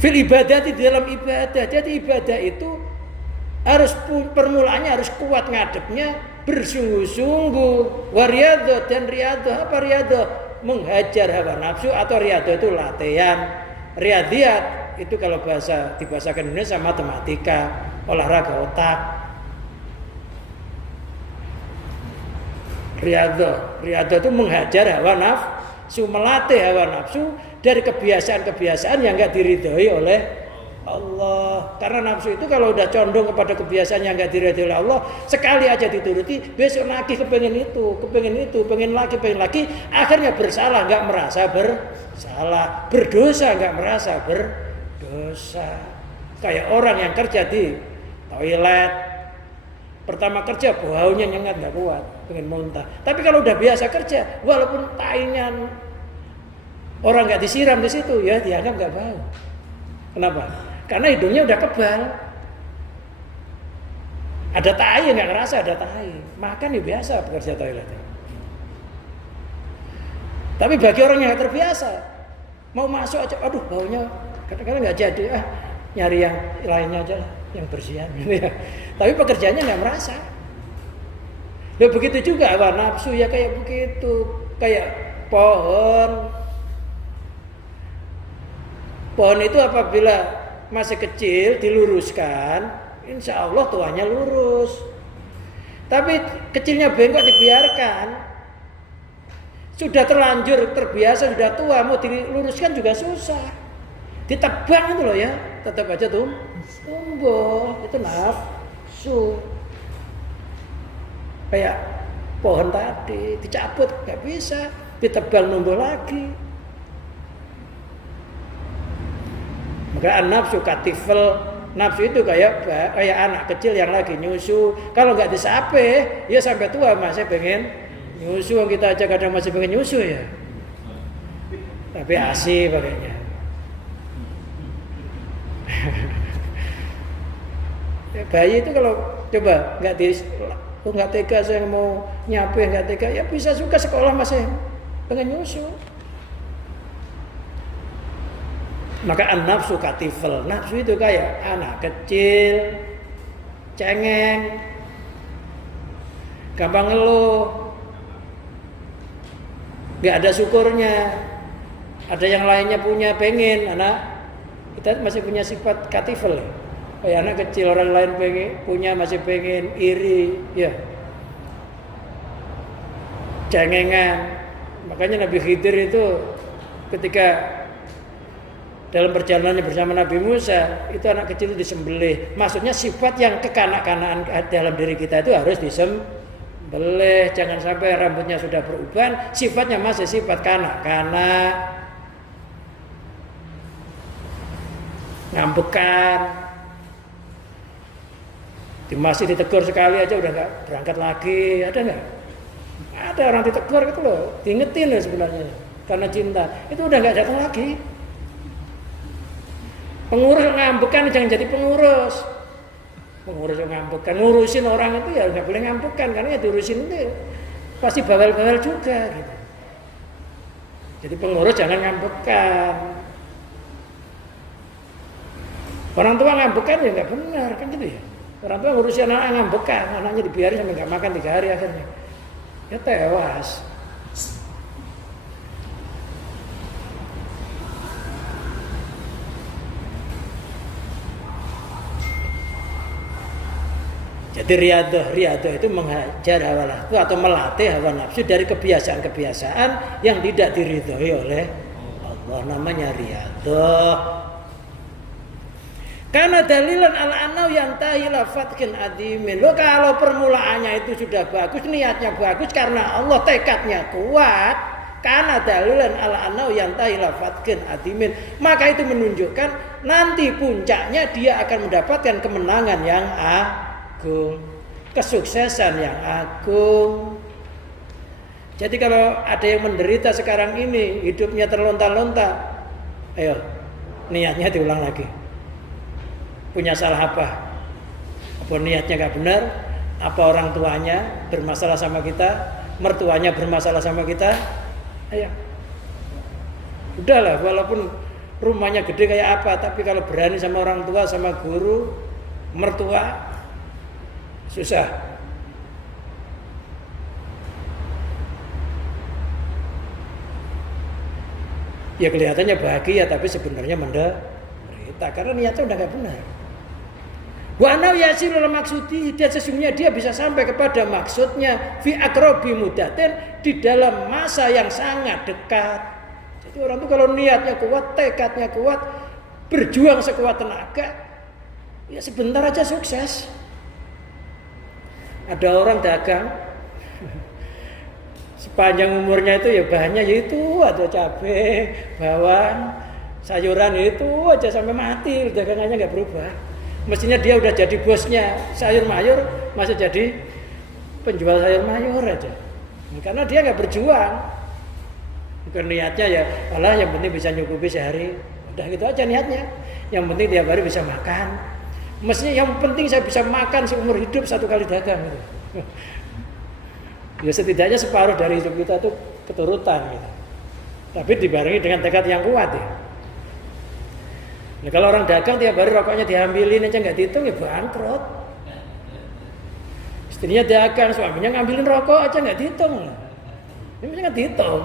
Fil ibadah, di dalam ibadah. Jadi ibadah itu harus permulaannya harus kuat ngadepnya, bersungguh-sungguh. Wariyadho, dan riyadho. Apa riyadho? Menghajar hawa nafsu, atau riyadho itu latihan. Riyadiyat itu kalau dibahasakan Indonesia matematika, olahraga otak. Riyadho itu menghajar hawa nafsu, melatih hawa nafsu dari kebiasaan-kebiasaan yang enggak diridhoi oleh Allah. Karena nafsu itu kalau udah condong kepada kebiasaan yang nggak diridhoi oleh Allah, sekali aja dituruti, besok lagi kepengen itu, pengen lagi, akhirnya bersalah nggak merasa bersalah, berdosa nggak merasa berdosa. Kayak orang yang kerja di toilet, pertama kerja baunya nyengat nggak kuat, pengen muntah. Tapi kalau udah biasa kerja, walaupun tainya orang nggak disiram di situ, ya dianggap nggak bau. Kenapa? Karena hidungnya udah kebal. Ada tai nggak ngerasa ada tai. Makan ya biasa bekerja toilet. Tapi bagi orang yang terbiasa, mau masuk aja, aduh baunya kadang-kadang nggak jadi. Nyari yang lainnya aja lah, yang bersihan. Tapi pekerjaannya nggak merasa. Ya begitu juga hawa nafsu ya kayak begitu, kayak pohon. Pohon itu apabila masih kecil diluruskan, insya Allah tuanya lurus. Tapi kecilnya bengkok dibiarkan, sudah terlanjur terbiasa, sudah tua, mau diluruskan juga susah. Ditebang itu loh ya, tetap aja tumbuh. Itu nafsu. Kayak pohon tadi dicabut nggak bisa, ditebang numbuh lagi. Maka nafsu katifel, nafsu itu kayak anak kecil yang lagi nyusu. Kalau nggak disape, ya sampai tua masih pengen nyusu. Kita aja kadang masih pengen nyusu ya. Tapi ASI pakainya. Bayi itu kalau coba nggak tega saya mau nyape nggak tega, ya bisa juga sekolah masih pengen nyusu. Maka an-nafsu katifel, nafsu itu kayak anak kecil, cengeng, gampang ngeluh, nggak ada syukurnya. Ada yang lainnya punya pengen, anak kita masih punya sifat katifel, kayak anak kecil orang lain pengen punya masih pengen iri, ya, cengengan. Makanya Nabi Khidir itu ketika dalam perjalanannya bersama Nabi Musa, itu anak kecil itu disembelih. Maksudnya sifat yang kekanak-kanakan dalam diri kita itu harus disembelih. Jangan sampai rambutnya sudah beruban, sifatnya masih sifat kanak-kanak, ngambekan. Masih ditegur sekali aja udah nggak berangkat lagi, ada nggak? Ada orang ditegur gitu loh, diingetin loh sebenarnya karena cinta, itu udah nggak datang lagi. Pengurus ngambekan jangan jadi pengurus. Pengurus ngambekan, ngurusin orang itu ya nggak boleh ngambekan, karena ya diurusin itu pasti bawel-bawel juga gitu. Jadi pengurus jangan ngambekan. Orang tua ngambekan ya nggak benar kan gitu ya. Orang tua ngurusin anak ngambekan, anaknya dibiarin sampai nggak makan 3 hari akhirnya, ya tewas. Jadi riyadhah itu mengajar hawa nafsu atau melatih hawa nafsu dari kebiasaan-kebiasaan yang tidak diridhoi oleh Allah, namanya riyadhah. Karena dalilan al-anau yang tahila fatkin adimin. Lo kalau permulaannya itu sudah bagus, niatnya bagus karena Allah, tekadnya kuat. Karena dalilan al-anau yang tahila fatkin adimin, maka itu menunjukkan nanti puncaknya dia akan mendapatkan kemenangan yang agung, kesuksesan yang agung. Jadi kalau ada yang menderita sekarang ini, hidupnya terlontar-lontar, ayo niatnya diulang lagi. Punya salah apa? Apa niatnya gak benar? Apa orang tuanya bermasalah sama kita? Mertuanya bermasalah sama kita? Ayo, udahlah, walaupun rumahnya gede kayak apa, tapi kalau berani sama orang tua, sama guru, mertua, susah. Ya kelihatannya bahagia, tapi sebenarnya menderita karena niatnya udah gak benar. Wa anau yasilul maksudi, dan sesungguhnya dia bisa sampai kepada maksudnya fi aqrabi mudatin, di dalam masa yang sangat dekat. Jadi orang itu kalau niatnya kuat, tekadnya kuat, berjuang sekuat tenaga, ya sebentar aja sukses. Ada orang dagang sepanjang umurnya itu ya bahannya itu ada cabai, bawang, sayuran itu aja sampai mati, dagangannya nggak berubah. Mestinya dia udah jadi bosnya sayur mayur, masih jadi penjual sayur mayur aja. Karena dia nggak berjuang. Bukan niatnya ya, alah yang penting bisa nyukupi sehari, udah gitu aja niatnya. Yang penting tiap hari bisa makan. Mestinya yang penting saya bisa makan seumur hidup 1 kali dagang gitu. Ya setidaknya separuh dari hidup kita itu keturutan gitu. Tapi dibarengi dengan tekad yang kuat ya. Nah, kalau orang dagang tiap hari rokoknya diambilin aja nggak dihitung ya bangkrut. Istrinya dagang, suaminya ngambilin rokok aja nggak dihitung. Ini mesti nggak dihitung.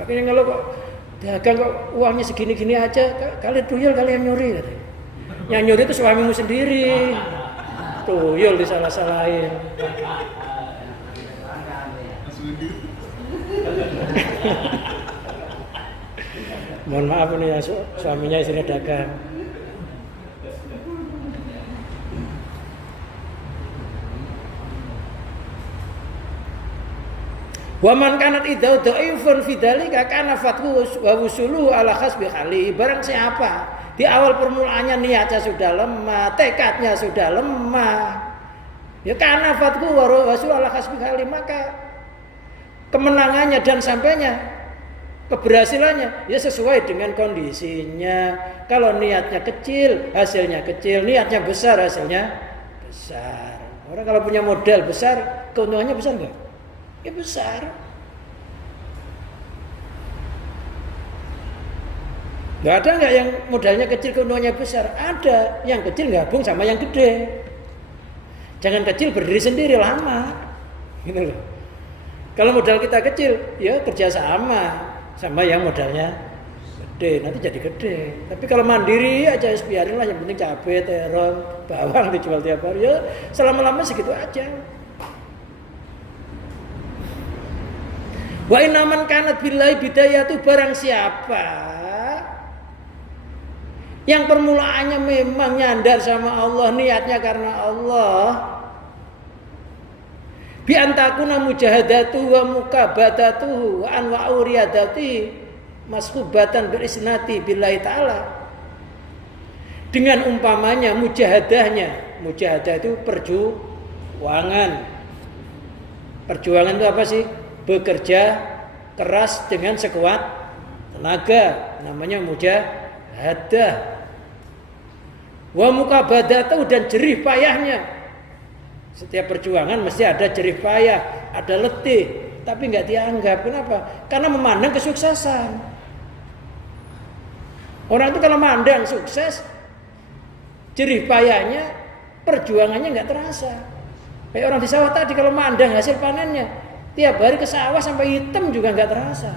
Akhirnya kalau kok dagang kok uangnya segini-gini aja, kali tuyul kali yang nyuri. Yang nyuri itu suamimu sendiri. Tuyul disalah-salahin. Mohon maaf ini ya, suaminya istrinya dagang. Wa man kanat idza dhaifun fi dzalika kana fathu wa wusulu ala khasbi khali. Barang siapa di awal permulaannya niatnya sudah lemah, tekadnya sudah lemah, ya kana fathu wa wusulu ala khasbi khali, maka kemenangannya dan sampainya keberhasilannya ya sesuai dengan kondisinya. Kalau niatnya kecil, hasilnya kecil. Niatnya besar, hasilnya besar. Orang kalau punya modal besar, keuntungannya besar nggak? Ya besar. Nggak ada nggak yang modalnya kecil keuntungannya besar? Ada. Yang kecil gabung sama yang gede. Jangan kecil berdiri sendiri lama. Gitu loh. Kalau modal kita kecil, ya kerja sama yang modalnya gede, nanti jadi gede. Tapi kalau mandiri aja biarin lah, yang penting cabai, terong, bawang dijual tiap hari, ya selama-lama segitu aja. Wa inaman kanat billahi bidayatu, barang siapa yang permulaannya memang nyandar sama Allah, niatnya karena Allah, bi antakuna mujahadatu wa mukabadatuhu wa anwa'u riyadati maskubatan berisnati billahi ta'ala. Dengan umpamanya mujahadahnya, mujahadah itu perjuangan. Perjuangan itu apa sih? Bekerja keras dengan sekuat tenaga, namanya mujahadah. Wa mukabadatuhu, dan jerih payahnya. Setiap perjuangan mesti ada jerih payah, ada letih, tapi nggak dianggap. Kenapa? Karena memandang kesuksesan. Orang itu kalau memandang sukses, jerih payahnya, perjuangannya nggak terasa. Kayak orang di sawah tadi kalau memandang hasil panennya, tiap hari ke sawah sampai hitam juga nggak terasa.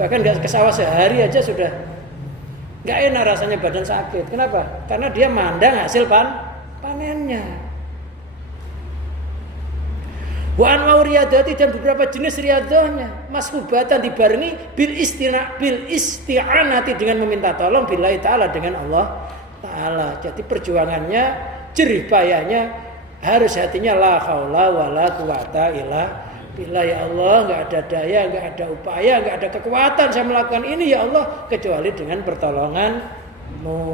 Bahkan nggak ke sawah sehari aja sudah nggak enak rasanya, badan sakit. Kenapa? Karena dia mandang hasil panennya. Wa anwa'u riyadati, dan beberapa jenis riyadahnya maskubatan dibarengi bil isti'anati, dengan meminta tolong billahi ta'ala, dengan Allah ta'ala. Jadi perjuangannya, jerih payahnya harus hatinya la haula wala quwata illa billah. Ya Allah, enggak ada daya, enggak ada upaya, enggak ada kekuatan saya melakukan ini ya Allah kecuali dengan pertolongan-Mu.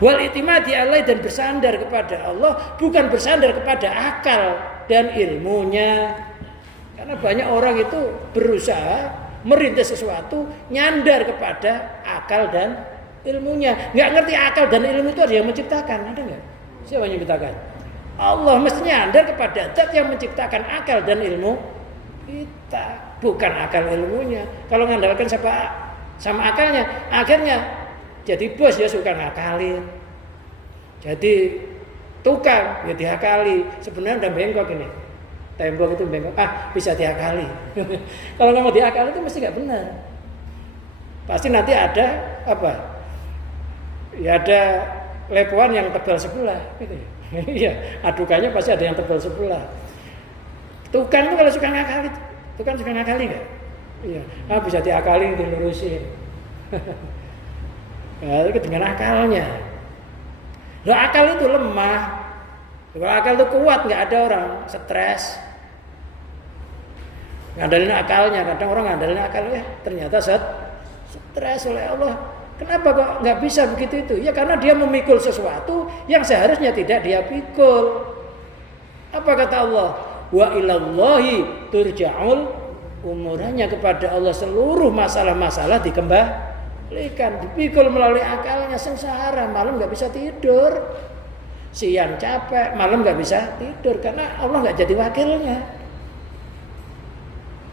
Wal itimadi alaihi, dan bersandar kepada Allah, bukan bersandar kepada akal dan ilmunya. Karena banyak orang itu berusaha merintis sesuatu nyandar kepada akal dan ilmunya. Nggak ngerti akal dan ilmu itu ada yang menciptakan, ada nggak? Siapa yang menciptakan? Allah. Mesti nyandar kepada zat yang menciptakan akal dan ilmu kita, bukan akal ilmunya. Kalau ngandalkan sama akalnya, akhirnya jadi bos ya suka ngakalin, jadi tukang ya diakali. Sebenarnya udah bengkok ini, tembok itu bengkok, bisa diakali. Kalau nggak mau diakali itu mesti nggak benar. Pasti nanti ada apa? Ya ada lepoan yang tebal sebelah, gitu ya. Iya, adukannya pasti ada yang tebal sebelah. Tukang itu kalau suka ngakali, tukang suka ngakali nggak? Iya, bisa diakali, dilurusin. Ya, itu dengan akalnya. Loh, akal itu lemah. Kalau akal itu kuat, nggak ada orang stres. Ngandalin akalnya, kadang orang ngandalin akalnya, ternyata stres oleh Allah. Kenapa kok nggak bisa begitu itu? Ya karena dia memikul sesuatu yang seharusnya tidak dia pikul. Apa kata Allah? Wa ilallahi turja'ul umurnya, kepada Allah seluruh masalah-masalah dikembalikan. Dipikul melalui akalnya, sengsara, malam nggak bisa tidur, siang capek, malam nggak bisa tidur karena Allah nggak jadi wakilnya.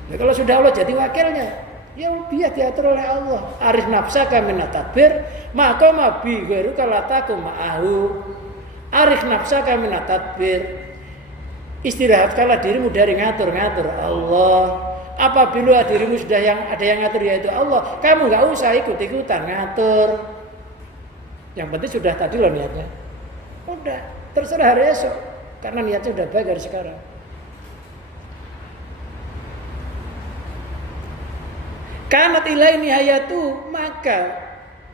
Nah, kalau sudah Allah jadi wakilnya, ya biar diatur oleh Allah. Arif nafsaka minat tadbir, maka mabi gharu kalataku ma'ahu. Arif nafsaka minat tadbir, istirahatkanlah dirimu dari ngatur-ngatur Allah. Apabila dirimu sudah ada yang ngatur yaitu Allah, kamu nggak usah ikut-ikutan ngatur. Yang penting sudah tadi loh niatnya. Udah, terserah hari esok. Karena niatnya sudah baik dari sekarang. Kanat ilai nihayatu, maka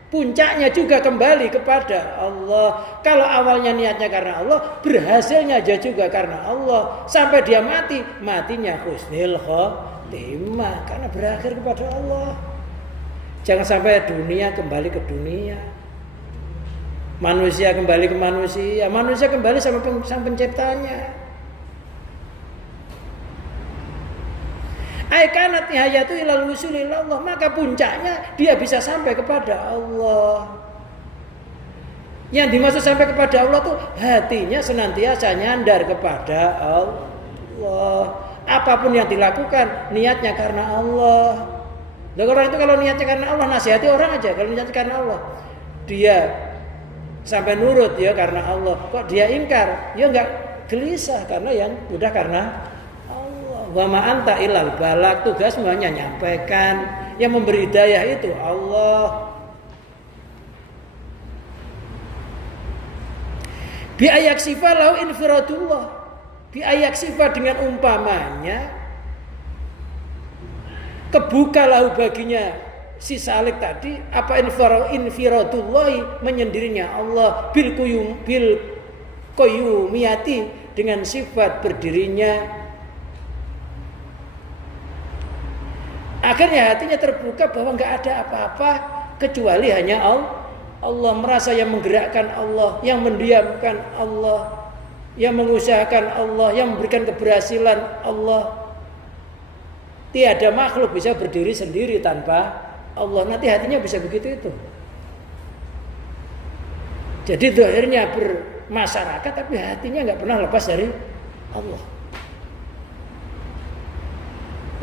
puncaknya juga kembali kepada Allah. Kalau awalnya niatnya karena Allah, berhasilnya aja juga karena Allah. Sampai dia mati, matinya husnul khotimah karena berakhir kepada Allah. Jangan sampai dunia kembali ke dunia, manusia kembali ke manusia, manusia kembali sama sang penciptanya. Aikanat nihayatu ilal wusul ilallah, maka puncaknya dia bisa sampai kepada Allah. Yang dimaksud sampai kepada Allah tuh hatinya senantiasa nyandar kepada Allah. Apapun yang dilakukan niatnya karena Allah. Dan orang itu kalau niatnya karena Allah, nasihati orang aja. Kalau niatnya karena Allah, dia sampai nurut ya karena Allah. Kok dia ingkar? Ya enggak gelisah karena yang udah karena wa ma anta ilal balak, tugasmu hanya nyampaikan. Yang memberi hidayah itu Allah. Bi ayak sifat lau infiradullah, bi ayak sifat dengan umpamanya kebuka lahu baginya si salik tadi apa infiradullah, menyendirinya Allah, bil qayyumiyati, dengan sifat berdirinya. Akhirnya hatinya terbuka bahwa nggak ada apa-apa kecuali hanya Allah. Merasa yang menggerakkan Allah, yang mendiamkan Allah, yang mengusahakan Allah, yang memberikan keberhasilan Allah. Tiada makhluk bisa berdiri sendiri tanpa Allah. Nanti hatinya bisa begitu itu. Jadi zahirnya bermasyarakat tapi hatinya nggak pernah lepas dari Allah.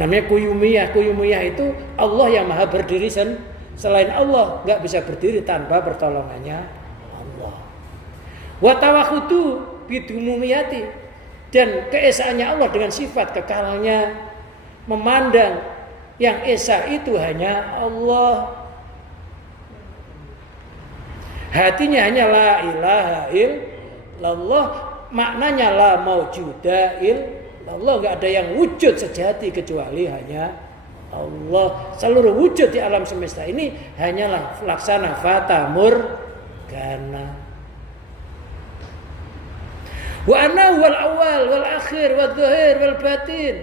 Namanya kuyumiyah itu Allah yang maha berdiri, selain Allah nggak bisa berdiri tanpa pertolongannya Allah. Wa tawakhudu bidumumiyati, dan keesaannya Allah dengan sifat kekalnya, memandang yang esa itu hanya Allah. Hatinya hanya la ilaha illallah, maknanya la maujuda Allah, nggak ada yang wujud sejati kecuali hanya Allah. Seluruh wujud di alam semesta ini hanyalah laksana fata murgana. Wa annahu wal awal wal akhir wal zahir wal batin.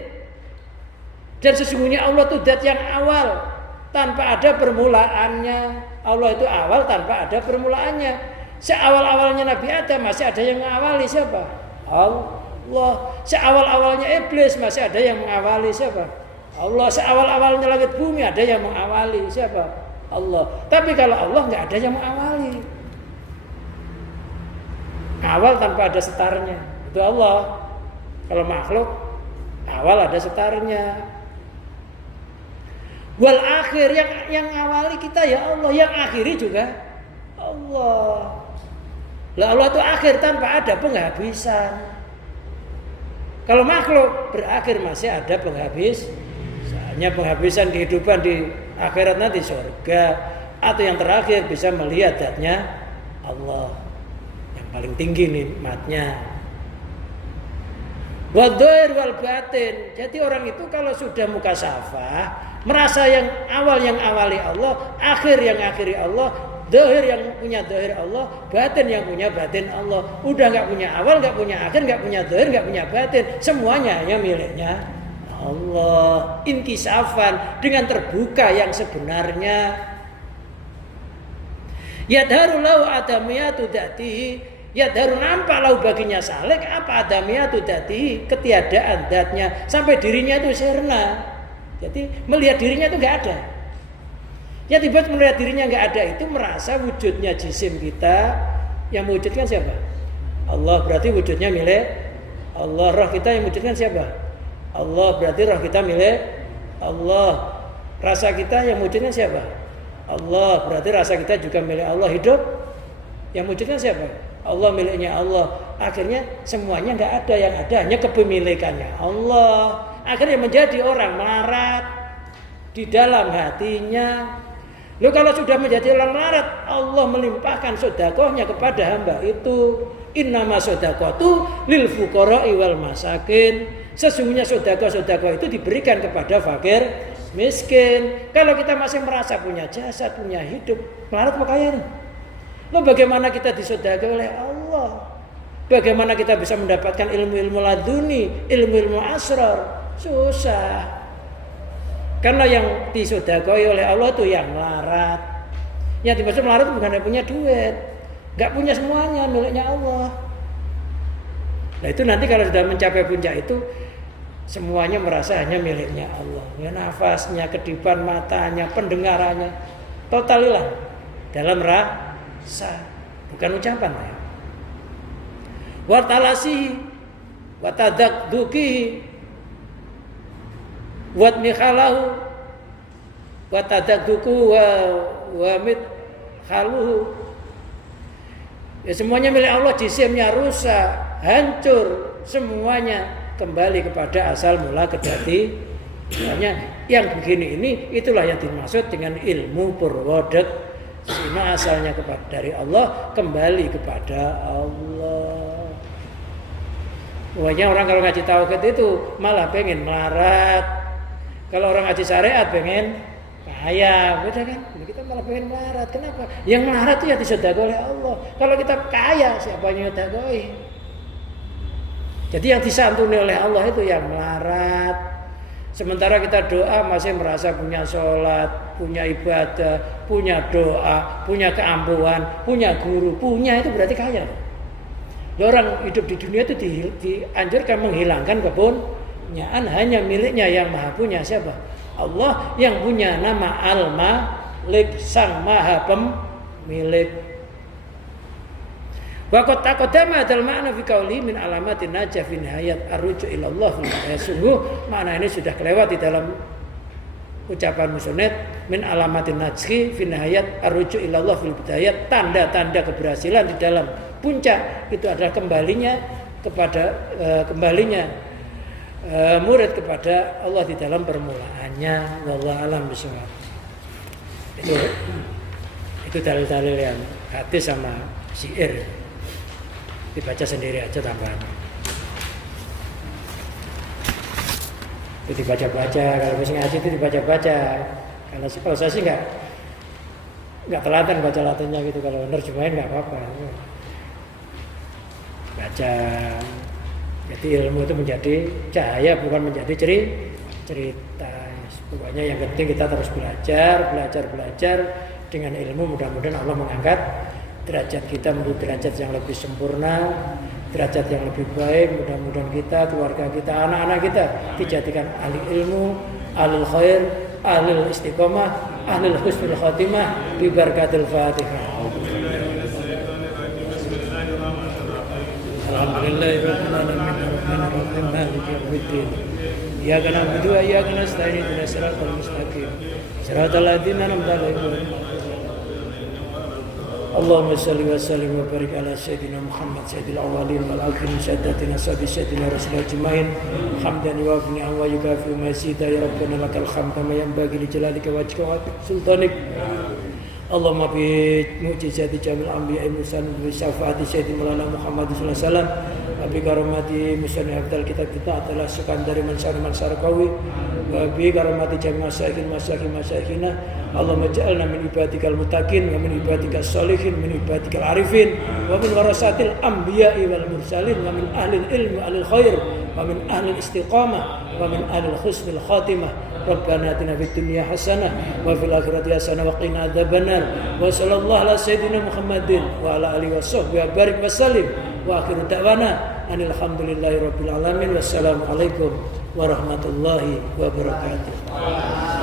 Dan sesungguhnya Allah itu zat yang awal tanpa ada permulaannya. Allah itu awal tanpa ada permulaannya. Seawal-awalnya Nabi Adam masih ada yang mengawali siapa? Allah. Seawal-awalnya iblis masih ada yang mengawali siapa? Allah. Seawal-awalnya langit bumi ada yang mengawali siapa? Allah. Tapi kalau Allah nggak ada yang mengawali. Awal tanpa ada setarnya itu Allah. Kalau makhluk awal ada setarnya. Wal akhir, yang awali kita ya Allah, yang akhiri juga Allah. Lah Allah itu akhir tanpa ada penghabisan. Kalau makhluk berakhir masih ada hanya penghabisan kehidupan di akhirat nanti surga, atau yang terakhir bisa melihat zatnya Allah yang paling tinggi nikmatnya. Wadhair wal batin. Jadi orang itu kalau sudah mukasyafah merasa yang awali Allah, akhir yang akhiri Allah, zahir yang punya zahir Allah, batin yang punya batin Allah. Udah nggak punya awal, nggak punya akhir, nggak punya zahir, nggak punya batin, semuanya hanya miliknya Allah. Inkisafan, dengan terbuka yang sebenarnya. Yadharu lau adamiyatu datihi, yadharu nampak lau baginya salik apa adamiyatu datihi, ketiadaan datnya, sampai dirinya itu sirna. Jadi melihat dirinya itu nggak ada. Ya tiba-tiba melihat dirinya nggak ada itu merasa wujudnya jisim kita, yang mewujudkan siapa? Allah. Berarti wujudnya milik Allah. Roh kita yang mewujudkan siapa? Allah. Berarti roh kita milik Allah. Rasa kita yang mewujudkan siapa? Allah. Berarti rasa kita juga milik Allah. Hidup yang mewujudkan siapa? Allah, miliknya Allah. Akhirnya semuanya nggak ada, yang ada hanya kepemilikannya Allah. Akhirnya menjadi orang melarat di dalam hatinya. Loh, kalau sudah menjadi orang melarat, Allah melimpahkan sedekahnya kepada hamba itu. Innama sedekatu lil fuqara'i wal masakin. Sesungguhnya sedekah itu diberikan kepada fakir miskin. Kalau kita masih merasa punya jasad, punya hidup, melarat apa kaya nih? Loh, bagaimana kita disedekah oleh Allah? Bagaimana kita bisa mendapatkan ilmu-ilmu laduni, ilmu-ilmu asrar? Susah. Karena yang disedekahi oleh Allah itu yang melarat. Yang dimaksud melarat bukan yang punya duit, nggak punya semuanya, miliknya Allah. Nah itu nanti kalau sudah mencapai puncak itu, semuanya merasa hanya miliknya Allah. Ya, nafasnya, kedipan matanya, pendengarannya, total hilang dalam rasa, bukan ucapan. Ya. Wartalasi, watadakduki, wat mikhalahu, watadakduku wa mithaluhu. Ya, semuanya milik Allah, jisimnya rusak, hancur, semuanya kembali kepada asal mula kedati. Makanya yang begini ini itulah yang dimaksud dengan ilmu purwodek. Sehingga asalnya dari Allah, kembali kepada Allah. Pokoknya orang kalau ngaji tauhid itu malah pengen melarat. Kalau orang ngaji syariat pengen kaya, beda kan? Kita malah pengen melarat. Kenapa? Yang melarat itu ya disedekah oleh Allah. Kalau kita kaya, siapa yang sedekah? Jadi yang disantuni oleh Allah itu yang melarat. Sementara kita doa masih merasa punya sholat, punya ibadah, punya doa, punya keampuhan, punya guru, punya itu berarti kaya. Orang hidup di dunia itu dianjurkan menghilangkan kepunyaan, hanya miliknya yang maha punya siapa? Allah, yang punya nama Al-Malik, Sang Maha Pemilik. Waqad taqaddama adzal ma'na fi qauli min alamatin najah fi nihayat ar-ruju' ila Allah. Sungguh makna ini sudah kelewat di dalam ucapan musannad min alamatin najhi fi nihayat ar-ruju' ila Allah fil bidayat. Tanda-tanda keberhasilan di dalam puncak itu adalah kembalinya murid kepada Allah di dalam permulaannya. Wallahu a'lam bishawab. Itu dalil-dalil yang hadis sama syair. Dibaca sendiri aja tambahan. Itu dibaca-baca, kalau mesti ngaji itu dibaca-baca. Kalau saya sih nggak telaten baca latennya gitu. Kalau nerjemahin nggak apa-apa. Baca. Jadi ilmu itu menjadi cahaya, bukan menjadi cerita. Pokoknya yang penting kita terus belajar. Dengan ilmu mudah-mudahan Allah mengangkat derajat kita menjadi derajat yang lebih sempurna, derajat yang lebih baik. Mudah-mudahan kita, keluarga kita, anak-anak kita dijadikan ahli ilmu, ahli khair, ahli istiqomah, ahli husnul khatimah bi barakatil Fatihah. Alhamdulillahirabbil alamin arrahmanirrahim maliki yaumiddin. Iyyaka na'budu wa iyyaka nasta'in ihdinas siratal mustaqim. Siratal ladzina an'amta 'alaihim. Allahumma salli wa sallim wa barik ala sayyidina Muhammad sayyidil awwalin wal akhirin sayyidatina sayyidina rasulillah ajmain hamdan wa afni'an wa yukafi mazida ya rabbana lakal hamd kama yanbaghi li jalalika wajhika wa sultanik Allahumma bi mu'jizati jamil anbiya'i mursalin bi syafaati sayyidina Maulana Muhammad sallallahu alaihi wasallam wa bi karamati musani abdal kitab kita adalah sekandari mansar qawi wa bi karamati jami' masyayikhina Allahumma ja'alna min ibadikal muttaqin wa min ibadikal sholihin min ibadikal arifin wa min warasatil anbiya'i wal mursalin wa min ahli ilmi alil khair wa min ahli istiqamah wa min ahli husnil khatimah. Rabbana atina fid dunya hasanah wa fil akhirati hasanah wa qina adzabannar. Wa sallallahu ala sayyidina Muhammadin wa ala alihi washabbihi wa barik wa sallim. Wa akhiru da'wana anil hamdulillahi rabbil alamin. Wassalamu alaikum warahmatullahi wabarakatuh.